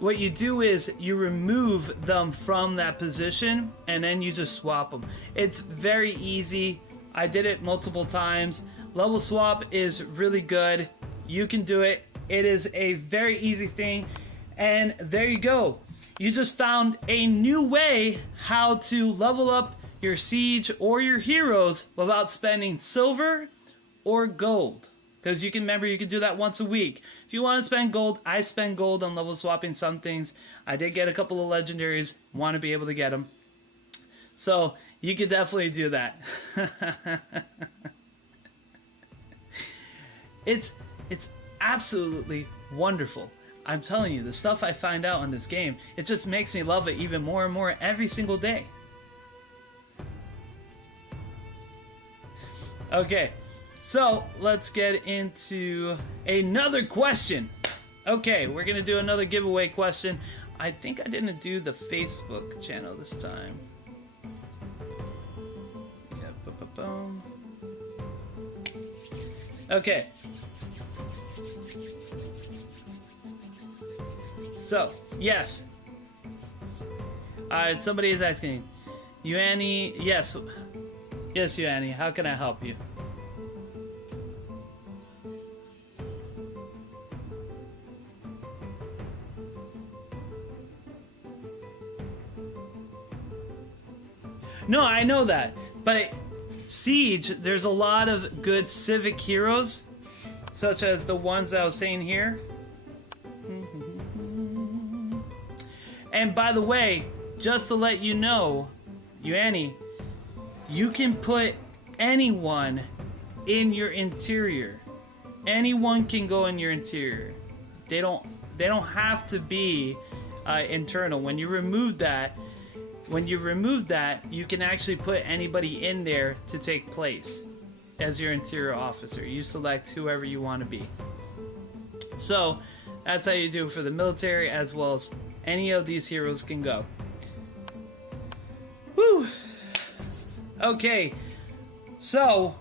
What you do is you remove them from that position, and then you just swap them. It's very easy. I did it multiple times. Level swap is really good. You can do it. It is a very easy thing, and there you go. You just found a new way how to level up your siege or your heroes without spending silver or gold, because you can remember you can do that once a week. If you want to spend gold, I spend gold on level swapping some things. I did get a couple of legendaries, want to be able to get them, so you could definitely do that. It's absolutely wonderful. I'm telling you, the stuff I find out on this game, it just makes me love it even more and more every single day. Okay, so let's get into another question. Okay, we're gonna do another giveaway question. I think I didn't do the Facebook channel this time. Yeah, boom. Okay. So, yes. Somebody is asking, Yuani, yes. Yes, Yuani, how can I help you? No, I know that, but Siege, there's a lot of good civic heroes, such as the ones that I was saying here. And by the way, just to let you know, Yuani, you can put anyone in your interior. Anyone can go in your interior. They don't have to be internal. When you remove that, when you remove that, you can actually put anybody in there to take place as your interior officer. You select whoever you want to be. So that's how you do it for the military, as well as any of these heroes can go. Whew. Okay, so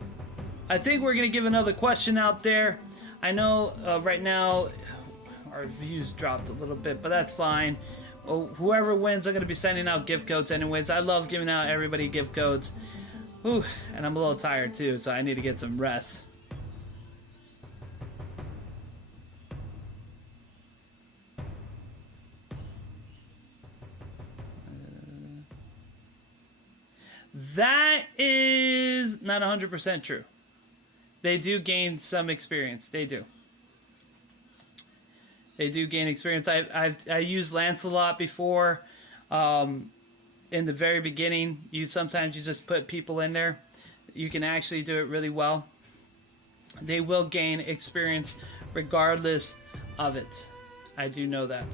I think we're gonna give another question out there. I know right now our views dropped a little bit, but that's fine. Whoever wins, I'm going to be sending out gift codes anyways. I love giving out everybody gift codes. Whew, and I'm a little tired too, so I need to get some rest. That is not 100% true. They do gain some experience. They do. They do gain experience. I used Lancelot before. In the very beginning, sometimes you just put people in there. You can actually do it really well. They will gain experience regardless of it. I do know that.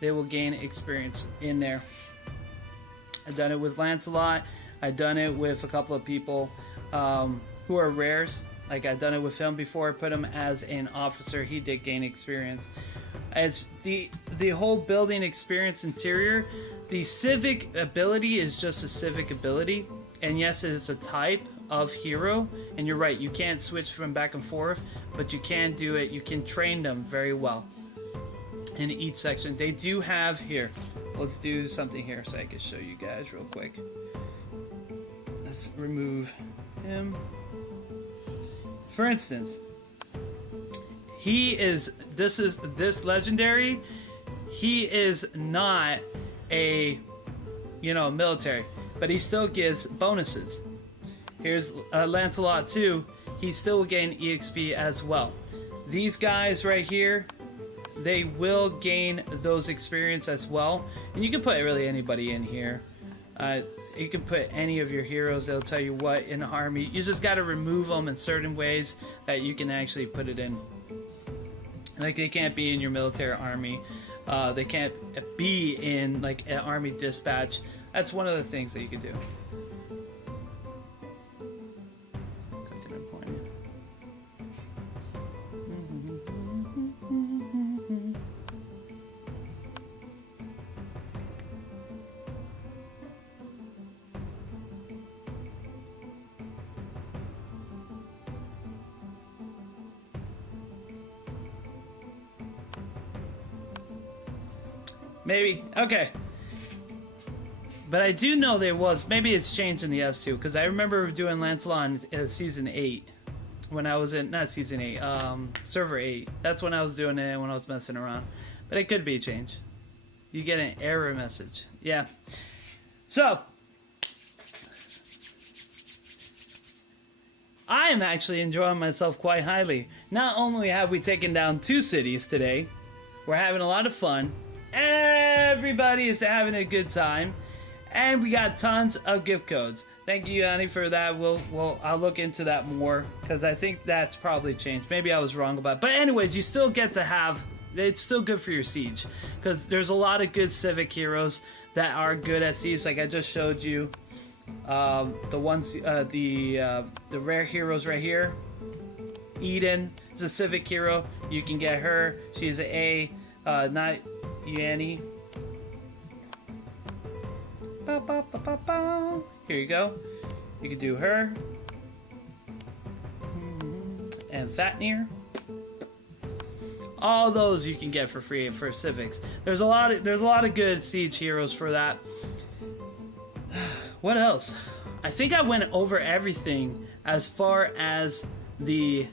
They will gain experience in there. I've done it with Lancelot. I've done it with a couple of people who are rares. Like, I've done it with him before. I put him as an officer. He did gain experience. It's the whole building experience interior. The civic ability is just a civic ability. And yes, it's a type of hero. And you're right, you can't switch from back and forth. But you can do it. You can train them very well. In each section. They do have here. Let's do something here so I can show you guys real quick. Let's remove him. For instance, this legendary, he is not a, military, but he still gives bonuses. Here's Lancelot 2, he still will gain EXP as well. These guys right here, they will gain those experience as well. And you can put really anybody in here. You can put any of your heroes. They'll tell you what in the army. You just got to remove them in certain ways that you can actually put it in. Like, they can't be in your military army. They can't be in like an army dispatch. That's one of the things that you can do. Maybe. Okay. But I do know there was... Maybe it's changed in the S2. Because I remember doing Lancelot in Season 8. When I was in... Not Season 8. Server 8. That's when I was doing it, when I was messing around. But it could be changed. You get an error message. Yeah. So... I am actually enjoying myself quite highly. Not only have we taken down 2 cities today, we're having a lot of fun. Everybody is having a good time, and we got tons of gift codes. Thank you, Yanni, for that. I'll look into that more because I think that's probably changed. Maybe I was wrong about it. But anyways, you still get to have. It's still good for your siege because there's a lot of good civic heroes that are good at siege. Like I just showed you, the ones, the rare heroes right here. Eden is a civic hero. You can get her. She's an A. Not Yanni. Here you go. You can do her. And Fatnir. All those you can get for free for civics. There's a lot of good siege heroes for that. What else? I think I went over everything as far as the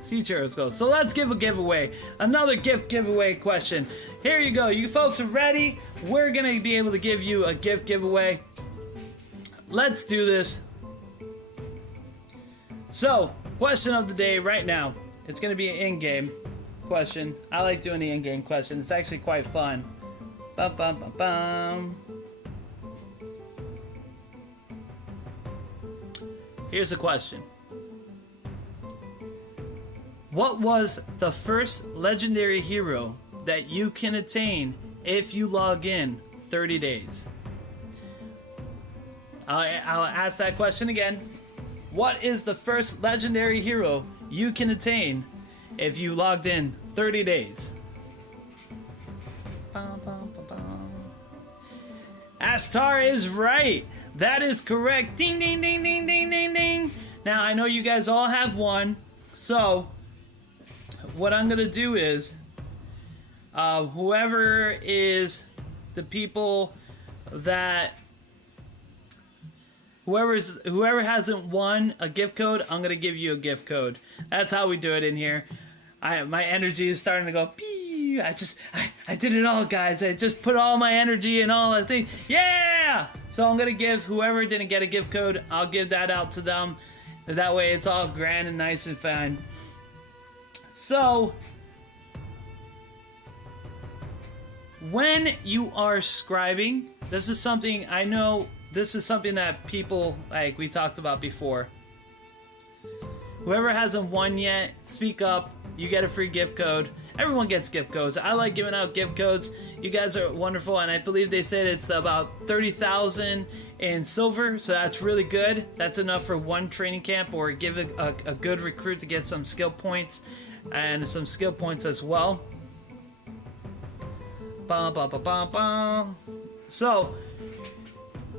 siege heroes go. So let's give a giveaway. Another gift giveaway question. Here you go. You folks are ready. We're going to be able to give you a gift giveaway. Let's do this. So, question of the day right now. It's going to be an in-game question. I like doing the in-game question. It's actually quite fun. Bum, bum, bum, bum. Here's a question. What was the first legendary hero that you can attain if you log in 30 days. I'll ask that question again. What is the first legendary hero you can attain if you logged in 30 days? Astar is right. That is correct. Ding, ding, ding, ding, ding, ding, ding. Now, I know you guys all have one. So, what I'm going to do is, whoever is the people that... Whoever hasn't won a gift code, I'm gonna give you a gift code. That's how we do it in here. My energy is starting to go. Pee. I did it all, guys. I just put all my energy and all I think. Yeah. So I'm gonna give whoever didn't get a gift code. I'll give that out to them. That way it's all grand and nice and fine. So when you are scribing, this is something I know. This is something that people, like we talked about before. Whoever hasn't won yet, speak up. You get a free gift code. Everyone gets gift codes. I like giving out gift codes. You guys are wonderful, and I believe they said it's about 30,000 in silver, so that's really good. That's enough for one training camp, or give a good recruit to get some skill points, and some skill points as well. Ba ba ba ba ba. So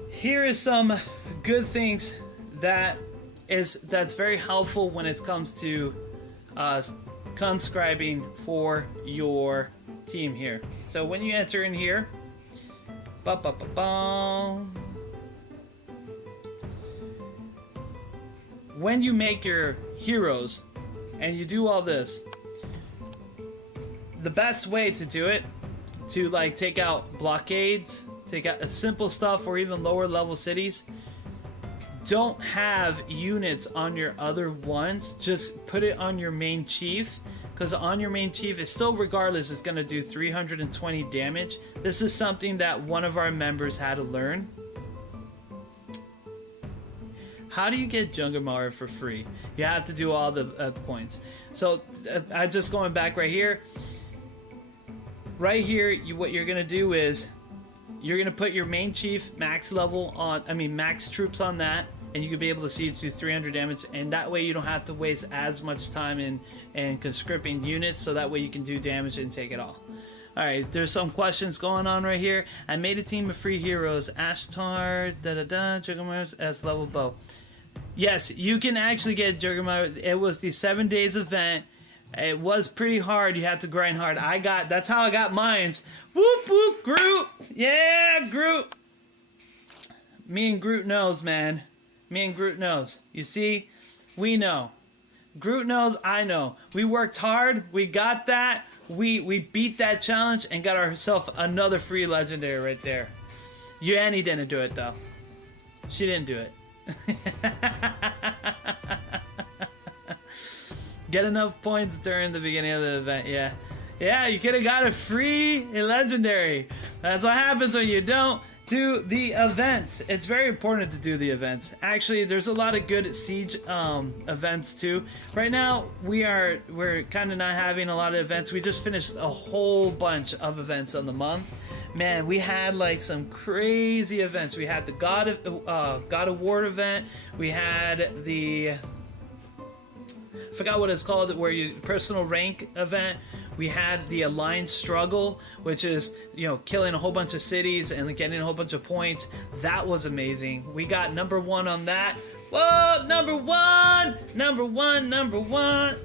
here is some good things that's very helpful when it comes to conscribing for your team here. So when you enter in here, ba ba ba ba. When you make your heroes and you do all this, the best way to do it, to like take out blockades, take out simple stuff, or even lower level cities, don't have units on your other ones. Just put it on your main chief, because on your main chief, it's still, regardless, it's going to do 320 damage. This is something that one of our members had to learn. How do you get Junglemeyer for free? You have to do all the points. So I just going back right here. Right here, what you're gonna do is you're gonna put your main chief max level on. Max troops on that, and you can be able to see it to 300 damage. And that way, you don't have to waste as much time in conscripting units. So that way, you can do damage and take it all. All right, there's some questions going on right here. I made a team of free heroes. Ashtar, Juggermeyer's S level bow. Yes, you can actually get Juggermeyer. It was the 7 days event. It was pretty hard. You had to grind hard. That's how I got mines. Whoop whoop, Groot. Yeah, Groot. Me and Groot knows, man. Me and Groot knows. You see, we know. Groot knows, I know. We worked hard. We got that. We beat that challenge and got ourselves another free legendary right there. Annie didn't do it though. She didn't do it. Get enough points during the beginning of the event. Yeah, you could have got a free legendary. That's what happens when you don't do the events. It's very important to do the events. Actually, there's a lot of good siege events too. Right now, we're kind of not having a lot of events. We just finished a whole bunch of events on the month. Man, we had like some crazy events. We had the God of War event. We had the, I forgot what it's called, where you personal rank event. We had the Alliance Struggle, which is, killing a whole bunch of cities and getting a whole bunch of points. That was amazing. We got #1 on that. Whoa, number one.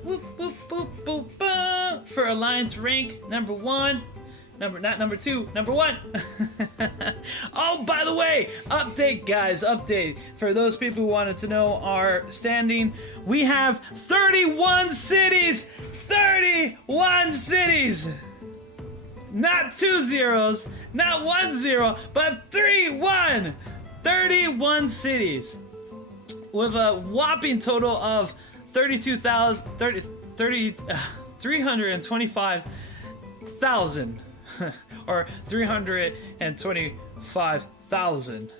Whoop, whoop, whoop, whoop, whoop. For Alliance rank, #1. Not number 2, #1. Oh, by the way, update, guys, update. For those people who wanted to know our standing, we have 31 cities. 31 cities. Not 2 zeros, not 1 0, but 3-1. 31 cities. With a whopping total of 325,000. Or 325,000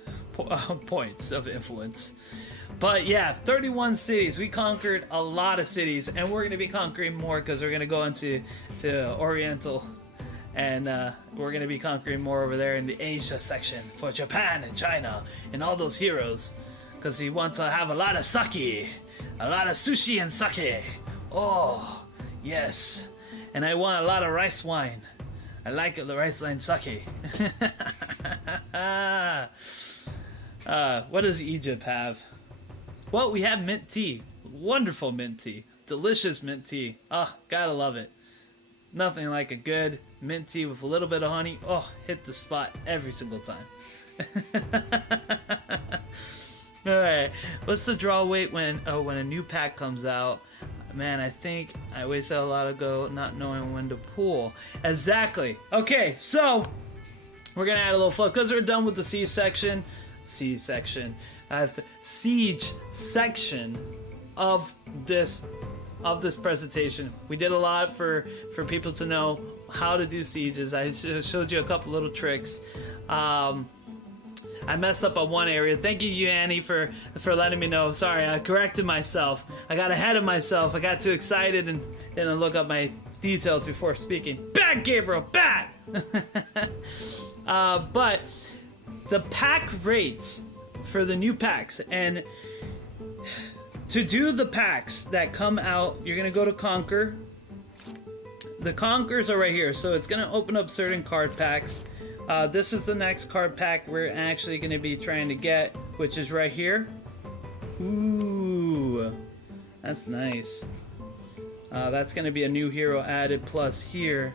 points of influence. But yeah, 31 cities. We conquered a lot of cities, and we're going to be conquering more because we're going to go into Oriental and we're gonna be conquering more over there in the Asia section for Japan and China and all those heroes, because he wants to have a lot of sake, a lot of sushi and sake. Oh, yes, and I want a lot of rice wine. I like the rice wine sake. What does Egypt have? Well, we have mint tea. Wonderful mint tea. Delicious mint tea. Oh, gotta love it. Nothing like a good mint tea with a little bit of honey. Oh, hit the spot every single time. Alright, what's the draw weight when a new pack comes out? Man, I think I wasted a lot of go not knowing when to pull. Exactly. Okay, so we're gonna add a little fluff because we're done with the siege section. I have the siege section of this presentation. We did a lot for people to know how to do sieges. I showed you a couple little tricks. I messed up on one area. Thank you, Annie, for letting me know. Sorry, I corrected myself. I got ahead of myself. I got too excited and didn't look up my details before speaking. Bad, Gabriel, bad! But the pack rates for the new packs, and to do the packs that come out, you're going to go to Conquer. The Conquers are right here, so it's going to open up certain card packs. This is the next card pack we're actually going to be trying to get, which is right here. Ooh, that's nice. That's going to be a new hero added, plus here,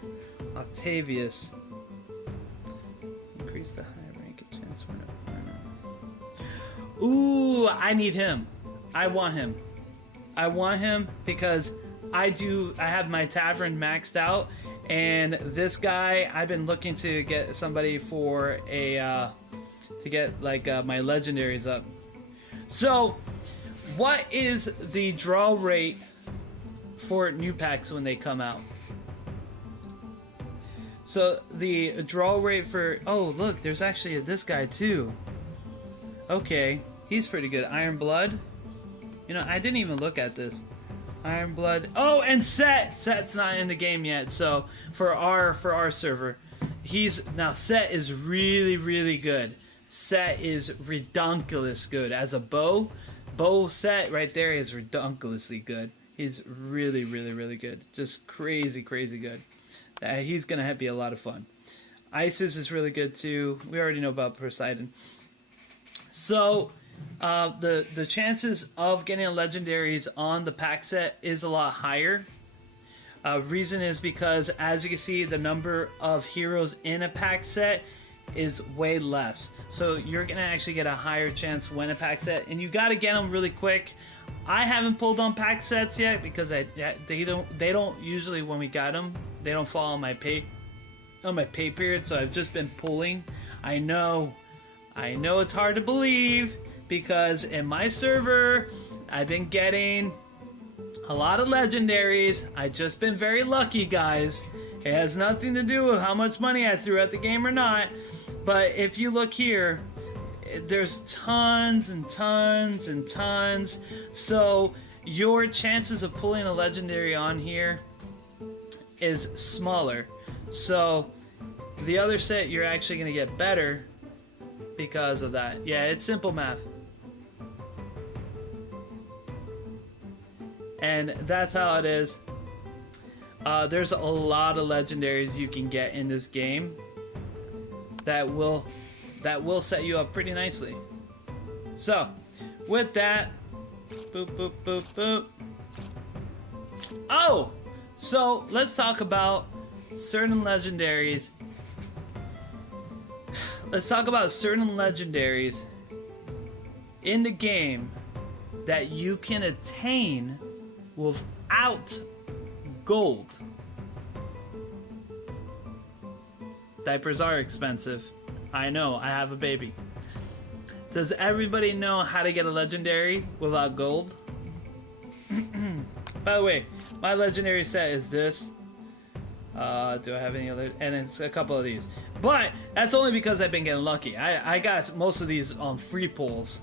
Octavius. Increase the high rank chance for no. Ooh, I need him. I want him. I want him because I have my tavern maxed out. And this guy, I've been looking to get somebody for a, to get like my legendaries up. So, what is the draw rate for new packs when they come out? So, the draw rate for, oh look, there's actually this guy too. Okay, he's pretty good. Iron Blood. You know, I didn't even look at this. Iron Blood. Oh, and Set's not in the game yet. So for our server, Set is really good. Set is redonkulous good as a bow. Set right there is redonkulously good. He's really good. Just crazy good. He's gonna be a lot of fun. Isis is really good too. We already know about Poseidon. So the chances of getting legendaries on the pack set is a lot higher. Reason is because, as you can see, the number of heroes in a pack set is way less. So you're gonna actually get a higher chance when a pack set, and you gotta get them really quick. I haven't pulled on pack sets yet because they don't usually, when we got them, they don't fall on my pay period. So I've just been pulling. I know it's hard to believe, because in my server, I've been getting a lot of legendaries. I've just been very lucky, guys. It has nothing to do with how much money I threw at the game or not. But if you look here, there's tons and tons and tons. So your chances of pulling a legendary on here is smaller. So the other set, you're actually going to get better because of that. Yeah, it's simple math. And that's how it is. There's a lot of legendaries you can get in this game that will set you up pretty nicely. So, with that, boop. Oh, so let's talk about certain legendaries. Let's talk about certain legendaries in the game that you can attain without gold. Diapers are expensive. I know, I have a baby. Does everybody know how to get a legendary without gold? By the way, my legendary set is this. Do I have any other? And it's a couple of these. But that's only because I've been getting lucky. I got most of these on free pulls.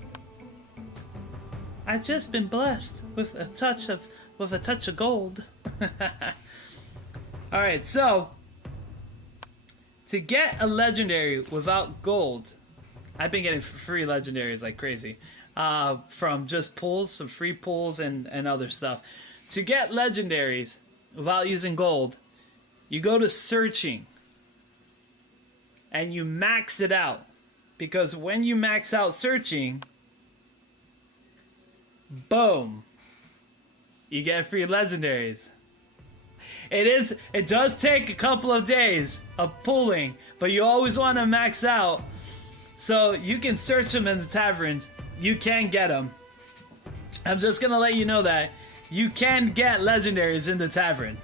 I've just been blessed with a touch of gold. All right, so To get a legendary without gold, I've been getting free legendaries like crazy. From just pulls, some free pulls and other stuff. To get legendaries without using gold, you go to searching and you max it out. Because when you max out searching, boom, you get free legendaries. It does take a couple of days of pulling, but you always want to max out. So you can search them in the taverns. You can get them. I'm just going to let you know that you can get legendaries in the tavern.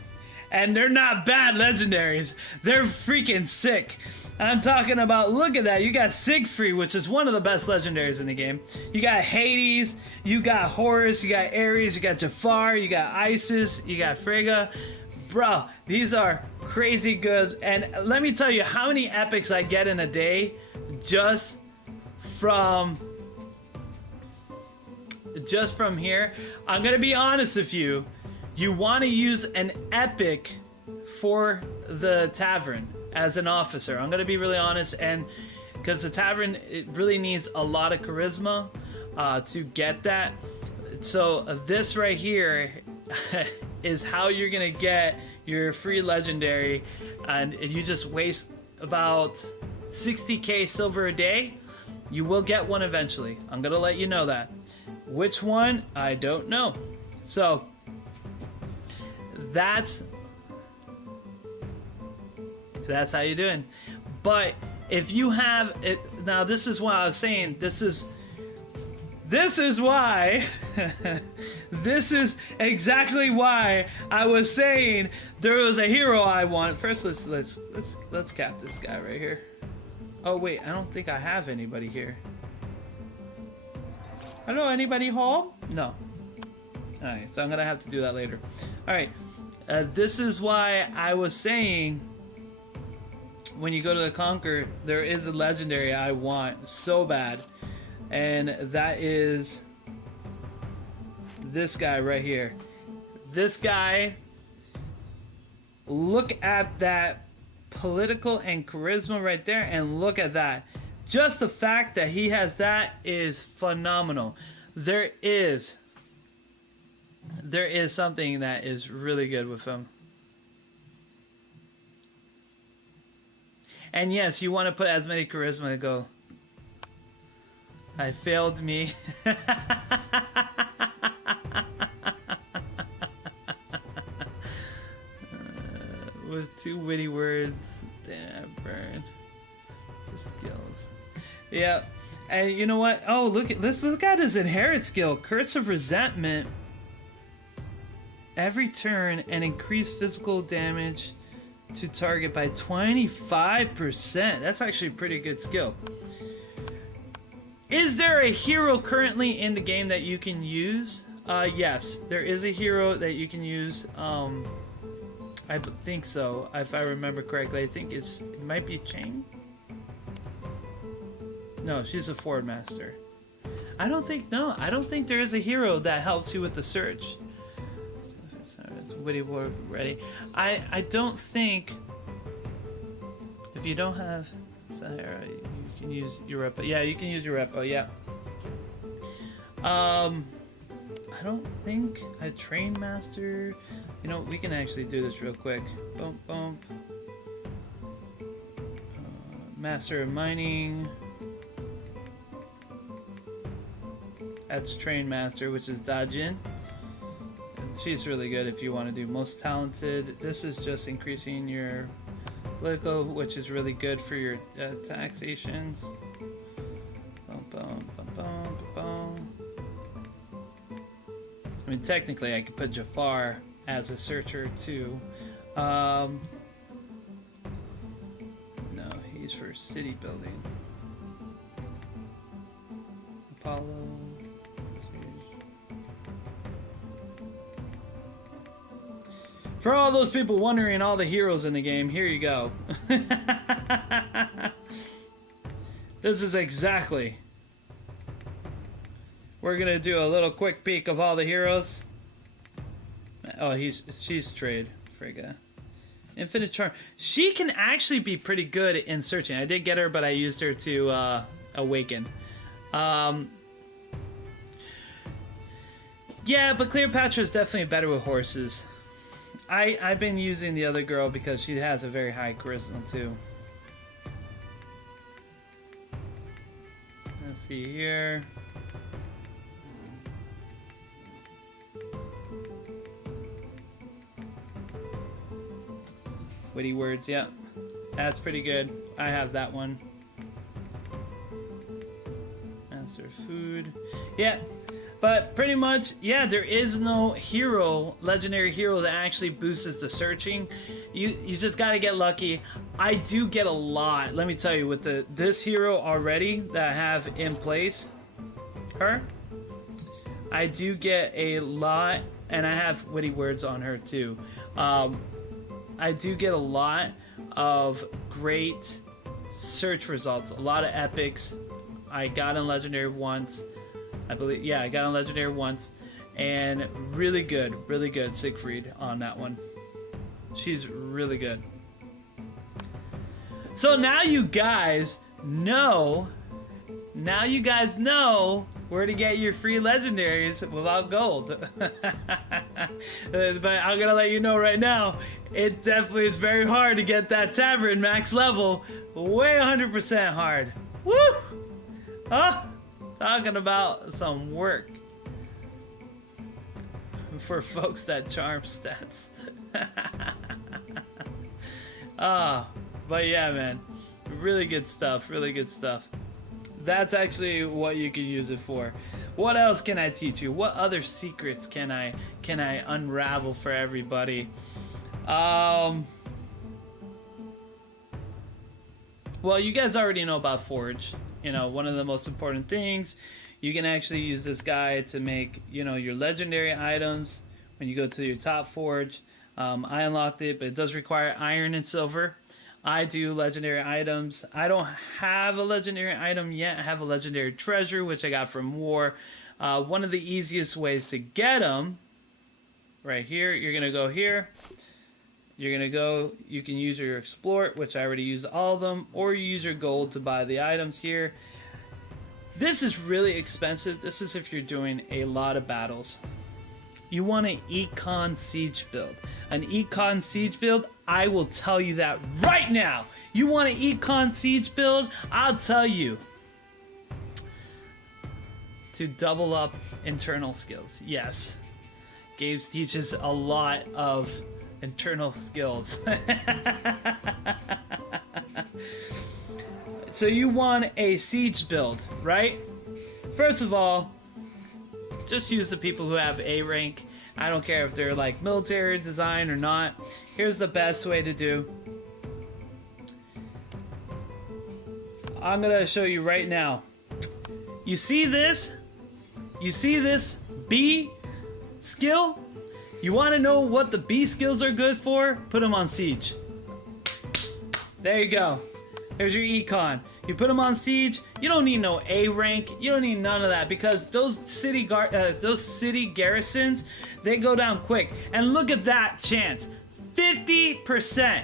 And they're not bad legendaries. They're freaking sick. I'm talking about, look at that. You got Siegfried, which is one of the best legendaries in the game. You got Hades. You got Horus. You got Ares. You got Jafar. You got Isis. You got Frigga. Bro, these are crazy good. And let me tell you how many epics I get in a day just from here. I'm gonna be honest with you. You want to use an epic for the tavern as an officer. I'm gonna be really honest, and because the tavern, it really needs a lot of charisma to get that. So this right here is how you're gonna get your free legendary, and you just waste about 60k silver a day. You will get one eventually. I'm gonna let you know that. Which one? I don't know. So that's how you're doing. But if you have it now, this is why I was saying this is why this is exactly why I was saying there was a hero I want. First, let's cap this guy right here. Oh wait, I don't think I have anybody here. Hello, anybody home? No. Alright, so I'm gonna have to do that later. Alright, this is why I was saying when you go to the Conquer, there is a legendary I want so bad. And that is this guy right here. This guy, look at that political and charisma right there, and look at that. Just the fact that he has that is phenomenal. There is something that is really good with him. And yes, you want to put as many charisma to go. I failed me. With 2 witty words. Damn, burn. For skills. Yeah. And you know what? Oh, look at this. Look at his inherit skill. Curse of Resentment. Every turn and increase physical damage to target by 25%. That's actually a pretty good skill. Is there a hero currently in the game that you can use? Yes, there is a hero that you can use. I think so, if I remember correctly. I think it might be Chang. No, she's a Ford Master. I don't think there is a hero that helps you with the search. It's witty word ready. I don't think, if you don't have Sahara, you can use Europa. Yeah, you can use Europa. Yeah. I don't think a Train Master. You know, we can actually do this real quick. Bump, bump. Master of Mining. That's Train Master, which is Dajin. She's really good if you want to do Most Talented. This is just increasing your political, which is really good for your taxations. Bum, bum, bum, bum, bum. I mean, technically, I could put Jafar as a searcher too. No, he's for city building. Apollo. For all those people wondering all the heroes in the game, here you go. This is exactly. We're gonna do a little quick peek of all the heroes. Oh, she's trade, Frigga. Infinite Charm. She can actually be pretty good in searching. I did get her, but I used her to awaken. Yeah, but Cleopatra is definitely better with horses. I've been using the other girl because she has a very high charisma too. Let's see here. Witty words, yeah. That's pretty good. I have that one. Answer food. Yeah. But pretty much, yeah, there is no hero, legendary hero that actually boosts the searching. You just gotta get lucky. I do get a lot. Let me tell you, with this hero already that I have in place, her, I do get a lot, and I have witty words on her too. I do get a lot of great search results, a lot of epics. I got in legendary once. I believe, yeah, I got on legendary once, and really good Siegfried on that one. She's really good. So now you guys know where to get your free legendaries without gold. But I'm gonna let you know right now, it definitely is very hard to get that tavern max level. Way 100% hard. Woo! Oh! Talking about some work for folks that charm stats. But yeah, man, really good stuff. That's actually what you can use it for. What else can I teach you? What other secrets can I unravel for everybody? Well, you guys already know about Forge. You know, one of the most important things, you can actually use this guy to make, you know, your legendary items when you go to your top forge. I unlocked it, but it does require iron and silver. I do legendary items. I don't have a legendary item yet. I have a legendary treasure, which I got from War. One of the easiest ways to get them, right here, you're going to go here. You're going to go, you can use your Explore, which I already used all of them, or you use your gold to buy the items here. This is really expensive. This is if you're doing a lot of battles. You want an Econ Siege build. An Econ Siege build, I will tell you that right now. You want an Econ Siege build? I'll tell you. To double up internal skills. Yes. Gabe teaches a lot of internal skills. So you want a siege build, right? First of all, just use the people who have A rank. I don't care if they're like military design or not. Here's the best way to do. I'm gonna show you right now. You see this? You see this B skill? You want to know what the B skills are good for? Put them on Siege. There you go. There's your Econ. You put them on Siege. You don't need no A rank. You don't need none of that because those city garrisons, they go down quick. And look at that chance. 50%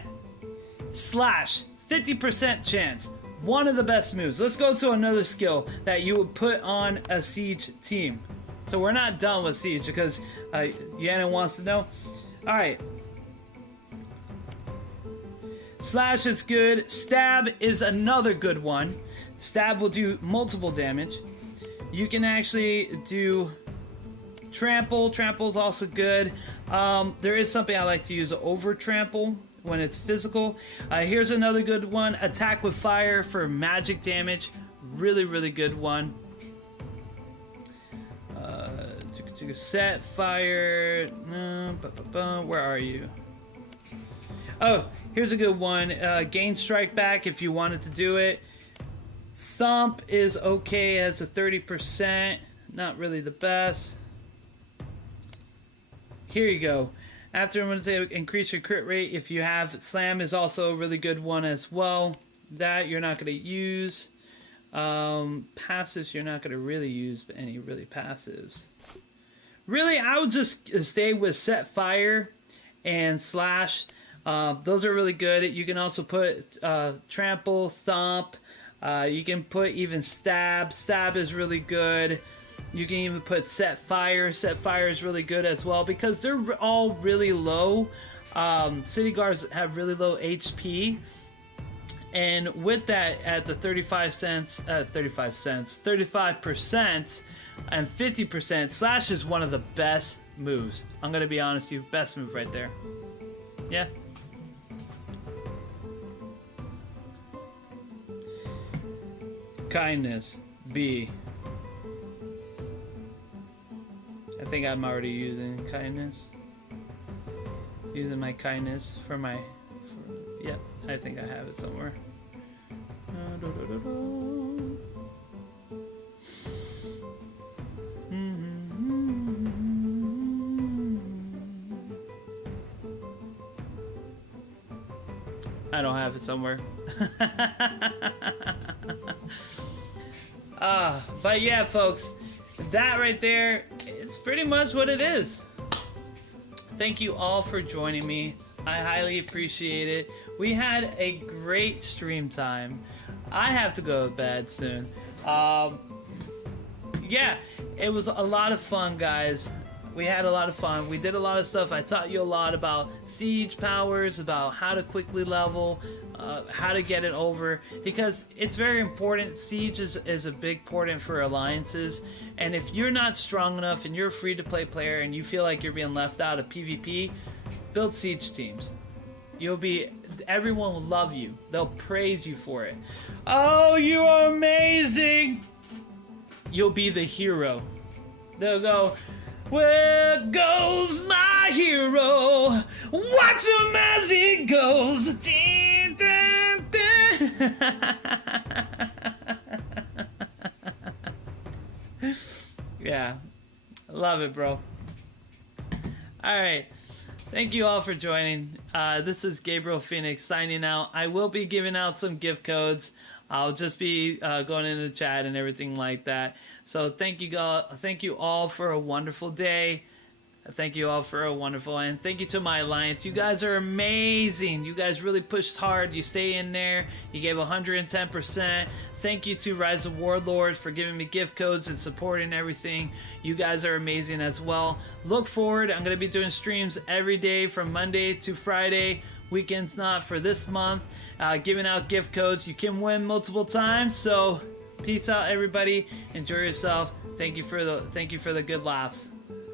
slash 50% chance. One of the best moves. Let's go to another skill that you would put on a Siege team. So we're not done with Siege because Yana wants to know. Alright. Slash is good. Stab is another good one. Stab will do multiple damage. You can actually do Trample. Trample is also good. There is something I like to use, over Trample, when it's physical. Here's another good one. Attack with Fire for magic damage. Really, really good one. Set fire. Where are you? Oh, here's a good one. Gain strike back if you wanted to do it. Thump is okay as a 30%. Not really the best. Here you go. After I'm going to say increase your crit rate if you have. Slam is also a really good one as well. That you're not going to use. Passives, you're not going to really use any really passives. Really, I would just stay with set fire and slash. Those are really good. You can also put trample, thump. You can put even stab. Stab is really good. You can even put set fire. Set fire is really good as well because they're all really low. City guards have really low HP. And with that, at the 35% and 50%, Slash is one of the best moves. I'm going to be honest with you, best move right there. Yeah. Kindness, B. I think I'm already using kindness. Using my kindness for my... Yep, I think I have it somewhere. I don't have it somewhere. But yeah, folks, that right there is pretty much what it is. Thank you all for joining me. I highly appreciate it. We had a great stream time. I have to go to bed soon. Yeah, it was a lot of fun, guys. We had a lot of fun. We did a lot of stuff. I taught you a lot about siege powers, about how to quickly level, how to get it over, because it's very important. Siege is a big important for alliances, and if you're not strong enough and you're a free-to-play player and you feel like you're being left out of PvP, build siege teams. Everyone will love you. They'll praise you for it. Oh, you are amazing! You'll be the hero. They'll go, where goes my hero? Watch him as he goes. Dun, dun, dun. Yeah, I love it, bro. Alright, thank you all for joining. This is Gabriel Phoenix signing out. I will be giving out some gift codes. I'll just be going into the chat and everything like that. So thank you all for a wonderful day. Thank you all for a wonderful, and thank you to my alliance. You guys are amazing. You guys really pushed hard. You stay in there. You gave 110%. Thank you to Rise of Warlords for giving me gift codes and supporting everything. You guys are amazing as well. Look forward. I'm going to be doing streams every day from Monday to Friday. Weekends not for this month. Giving out gift codes. You can win multiple times. So peace out, everybody. Enjoy yourself. Thank you for the good laughs.